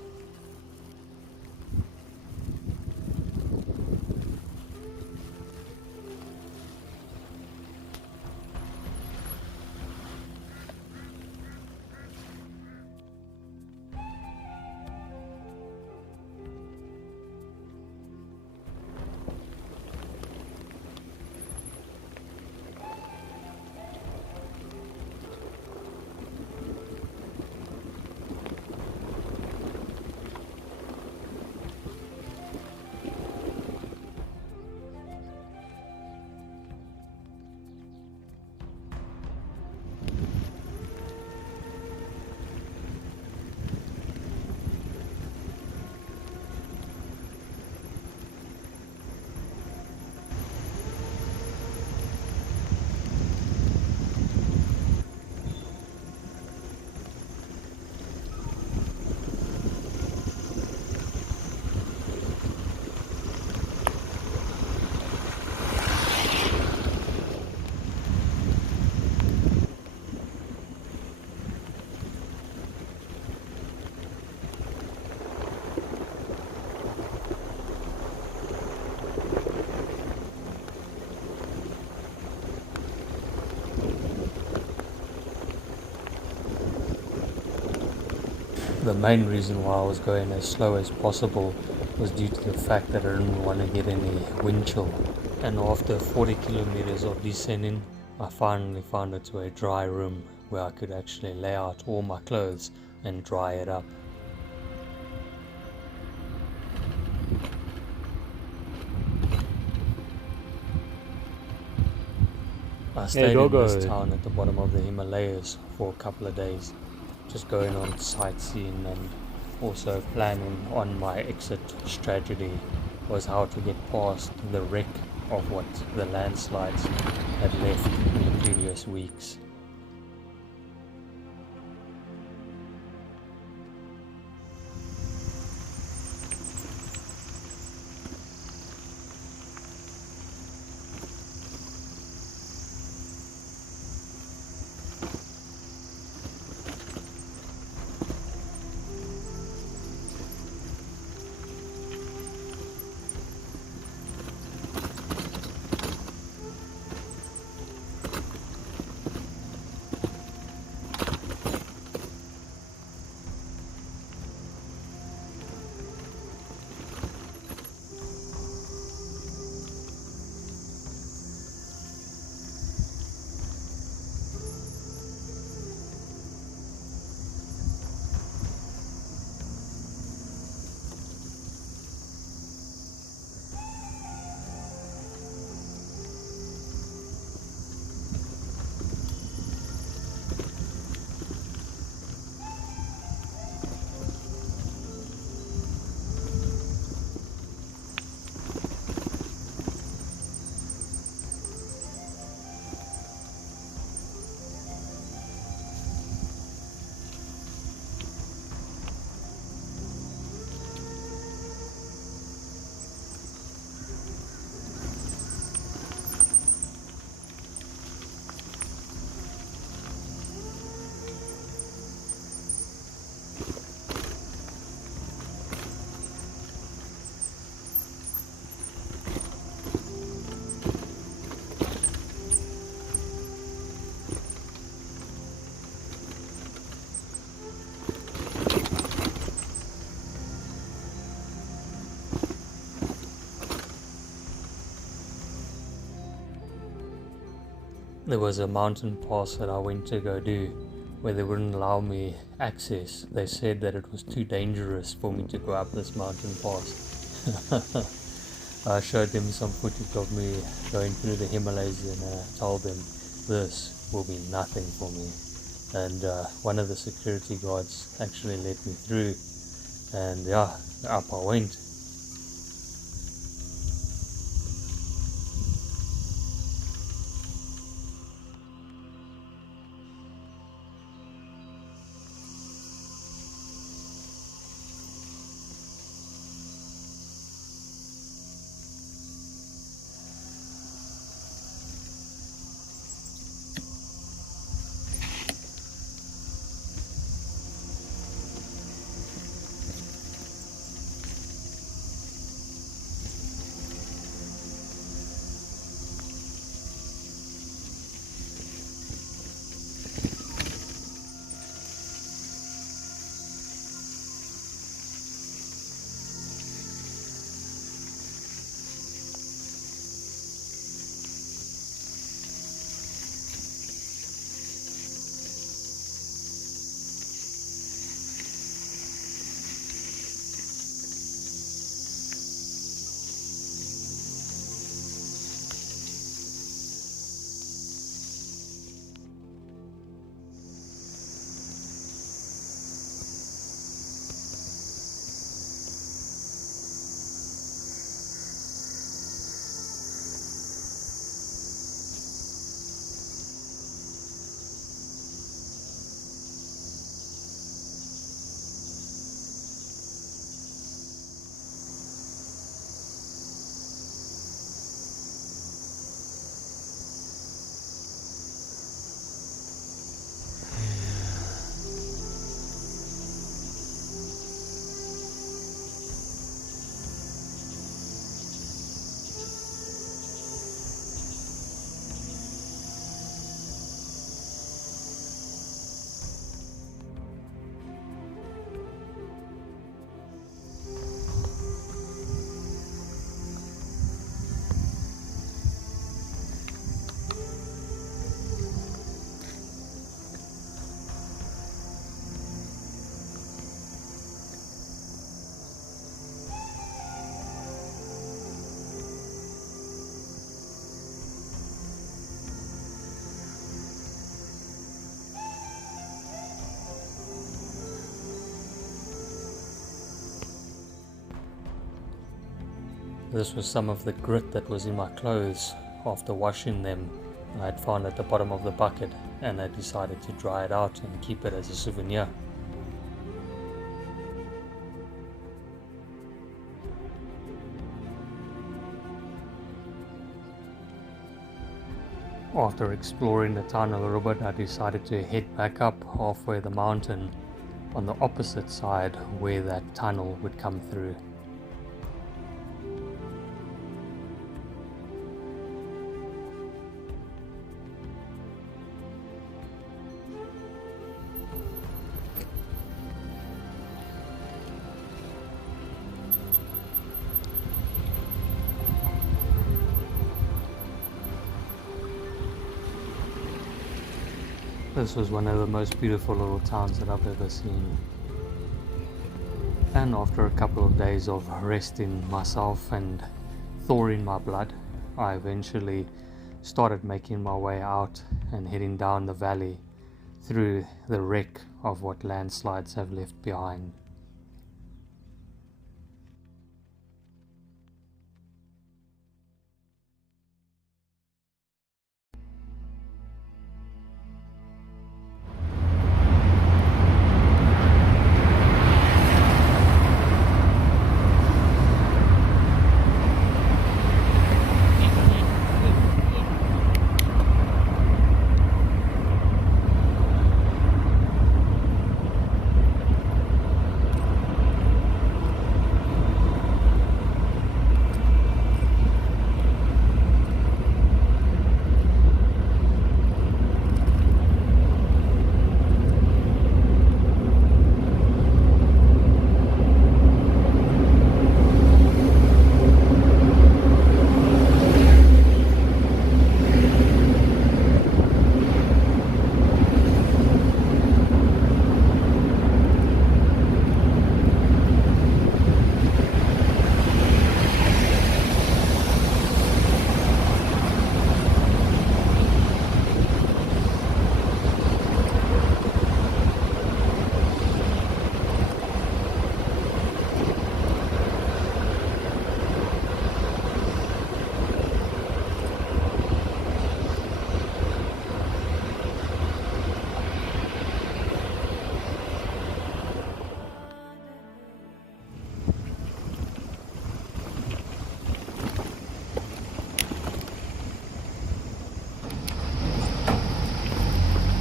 The main reason why I was going as slow as possible was due to the fact that I didn't want to get any wind chill. And after 40 kilometers of descending, I finally found it to a dry room where I could actually lay out all my clothes and dry it up. I stayed in this town at the bottom of the Himalayas for a couple of days, just going on sightseeing, and also planning on my exit strategy was how to get past the wreck of what the landslides had left in the previous weeks. There was a mountain pass that I went to go do, where they wouldn't allow me access. They said that it was too dangerous for me to go up this mountain pass. I showed them some footage of me going through the Himalayas and told them this will be nothing for me. And one of the security guards actually let me through, and yeah, up I went. This was some of the grit that was in my clothes after washing them. I had found at the bottom of the bucket, and I decided to dry it out and keep it as a souvenir. After exploring the town a little bit, I decided to head back up halfway the mountain on the opposite side where that tunnel would come through. This was one of the most beautiful little towns that I've ever seen. And after a couple of days of resting myself and thawing my blood, I eventually started making my way out and heading down the valley through the wreck of what landslides have left behind.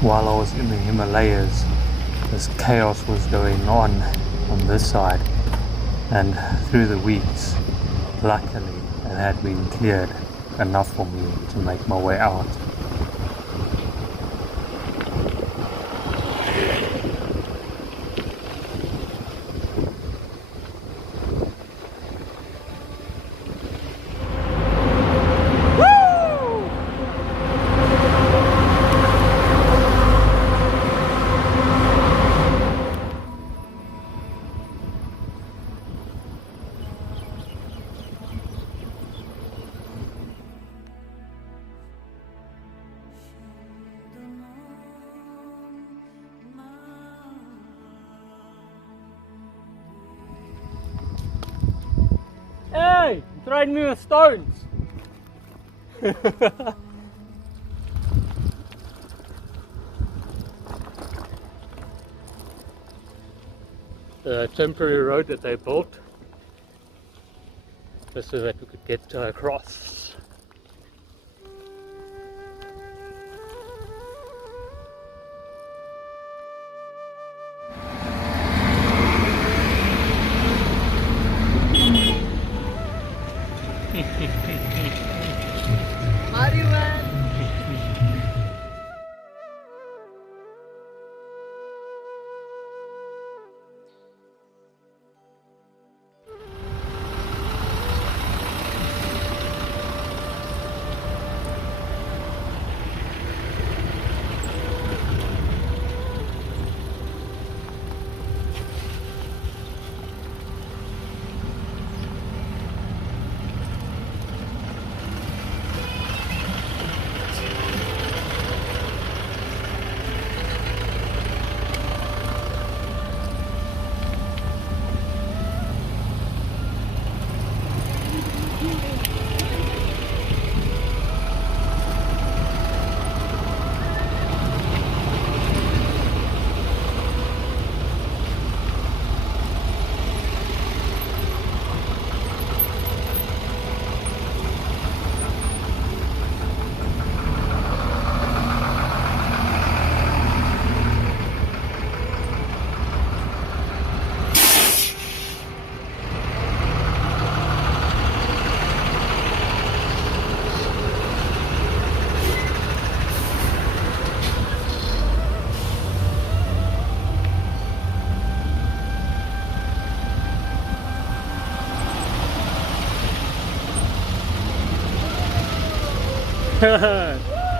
while I was in the Himalayas, this chaos was going on this side, and through the weeks, luckily, it had been cleared enough for me to make my way out. Hey, you tried me with stones. The temporary road that they built just so that we could get across.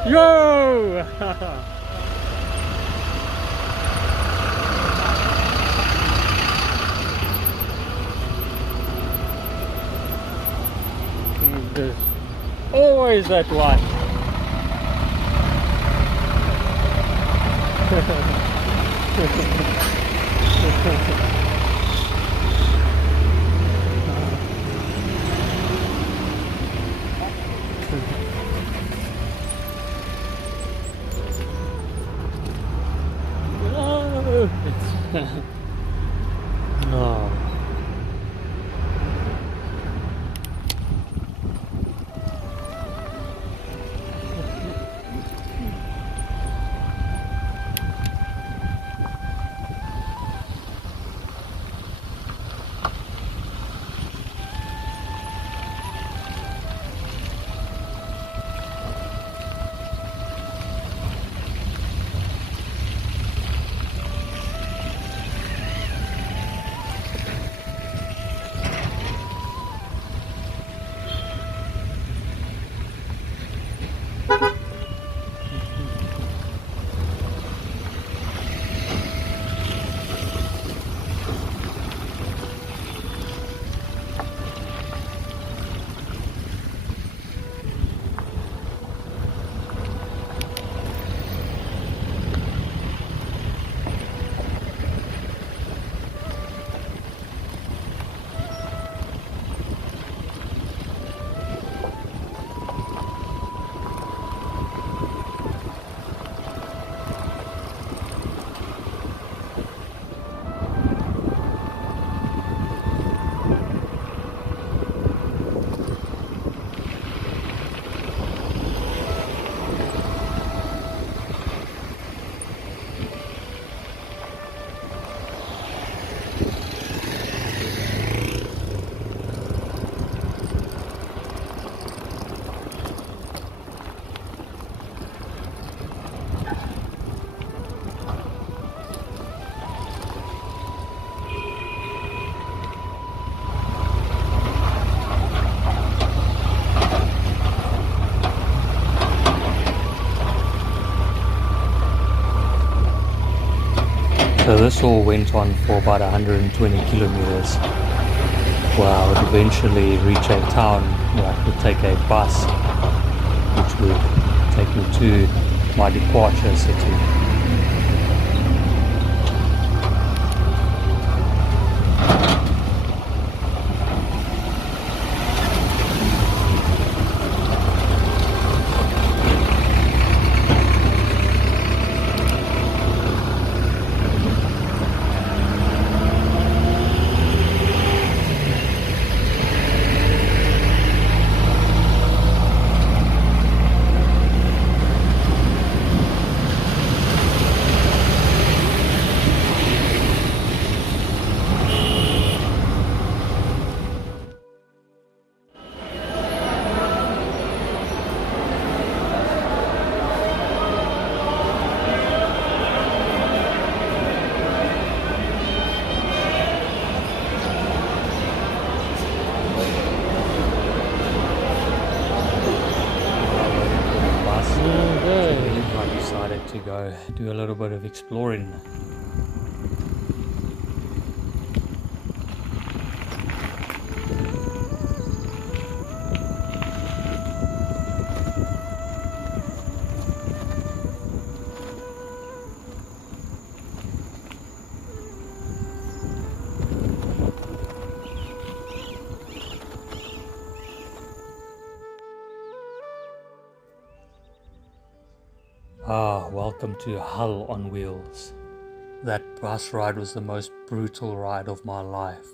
Yo! There's always that one. No. tour went on for about 120 kilometers, where I would eventually reach a town where I could take a bus, which would take me to my departure city. I decided to go do a little bit of exploring. Welcome to Hull on Wheels. That bus ride was the most brutal ride of my life.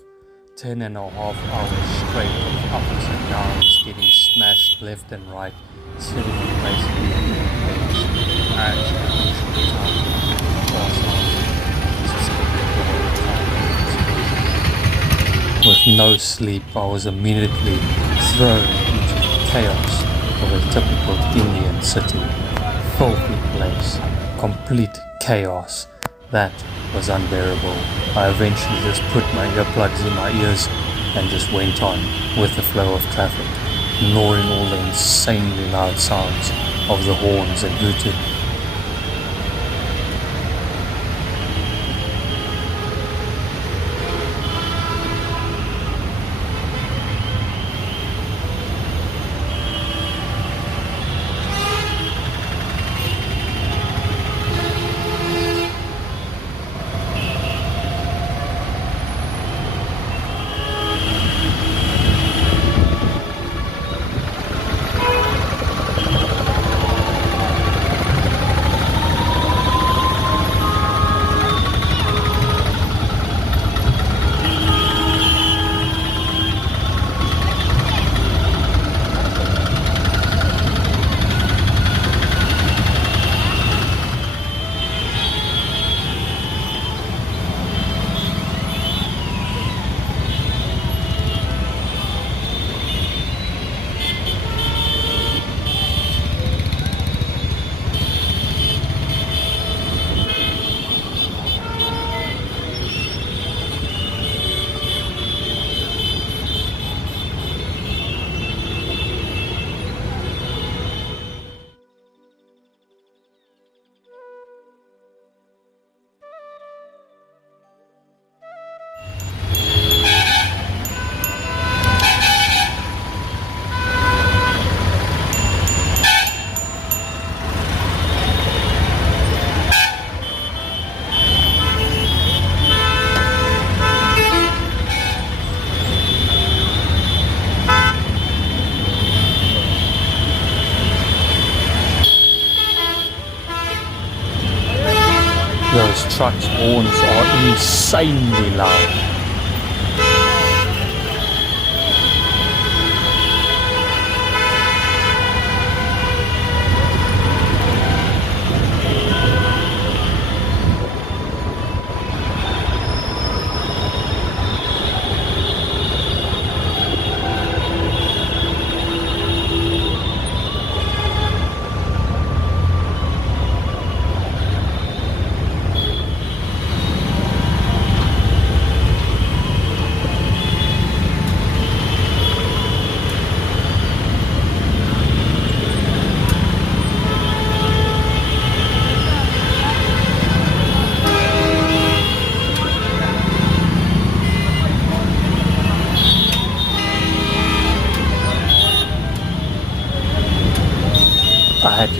10.5 hours straight of ups and downs, getting smashed left and right, sitting on basically with no sleep. I was immediately thrown into chaos of a typical Indian city. Filthy place, complete chaos. That was unbearable. I eventually just put my earplugs in my ears and just went on with the flow of traffic, ignoring all the insanely loud sounds of the horns and hooting. Those trucks' horns are insanely loud.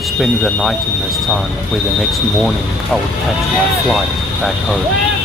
spend the night in this town where the next morning I would catch my flight back home.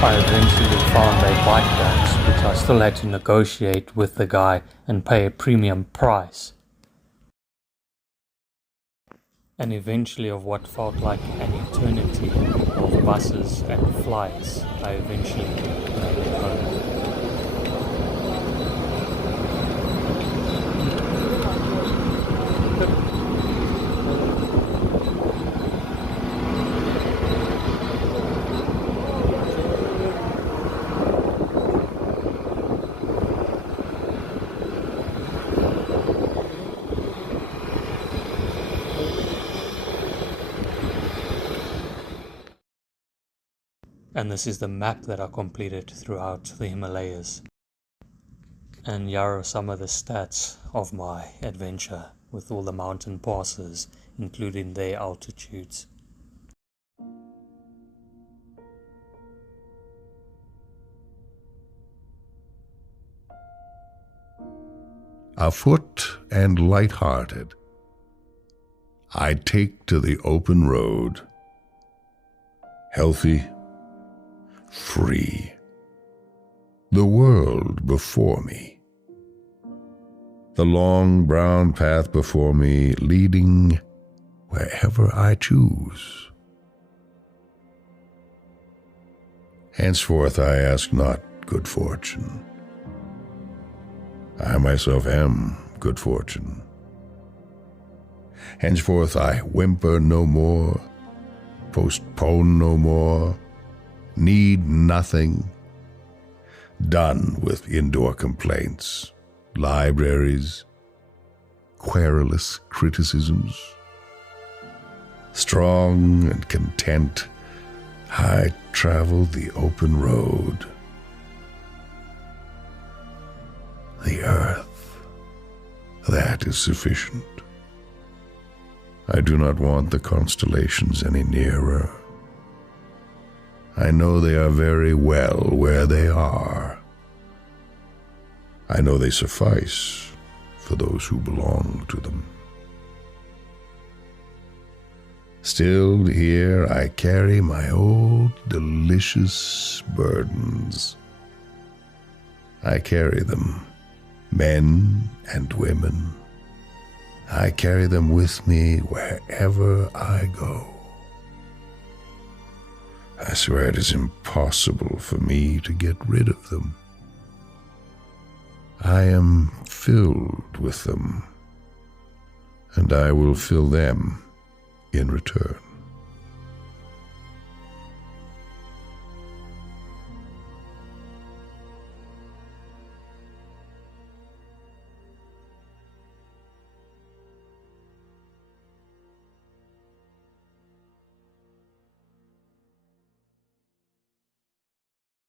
I eventually found a bike rack, which I still had to negotiate with the guy and pay a premium price. And eventually, of what felt like an eternity of buses and flights, I eventually made it home. And this is the map that I completed throughout the Himalayas. And here are some of the stats of my adventure with all the mountain passes, including their altitudes. Afoot and light-hearted, I take to the open road, healthy, free, the world before me, the long brown path before me leading wherever I choose. Henceforth I ask not good fortune. I myself am good fortune. Henceforth I whimper no more, postpone no more, need nothing, done with indoor complaints, libraries, querulous criticisms. Strong and content, I travel the open road. The earth, that is sufficient. I do not want the constellations any nearer. I know they are very well where they are. I know they suffice for those who belong to them. Still here I carry my old delicious burdens. I carry them, men and women. I carry them with me wherever I go. I swear it is impossible for me to get rid of them. I am filled with them, and I will fill them in return.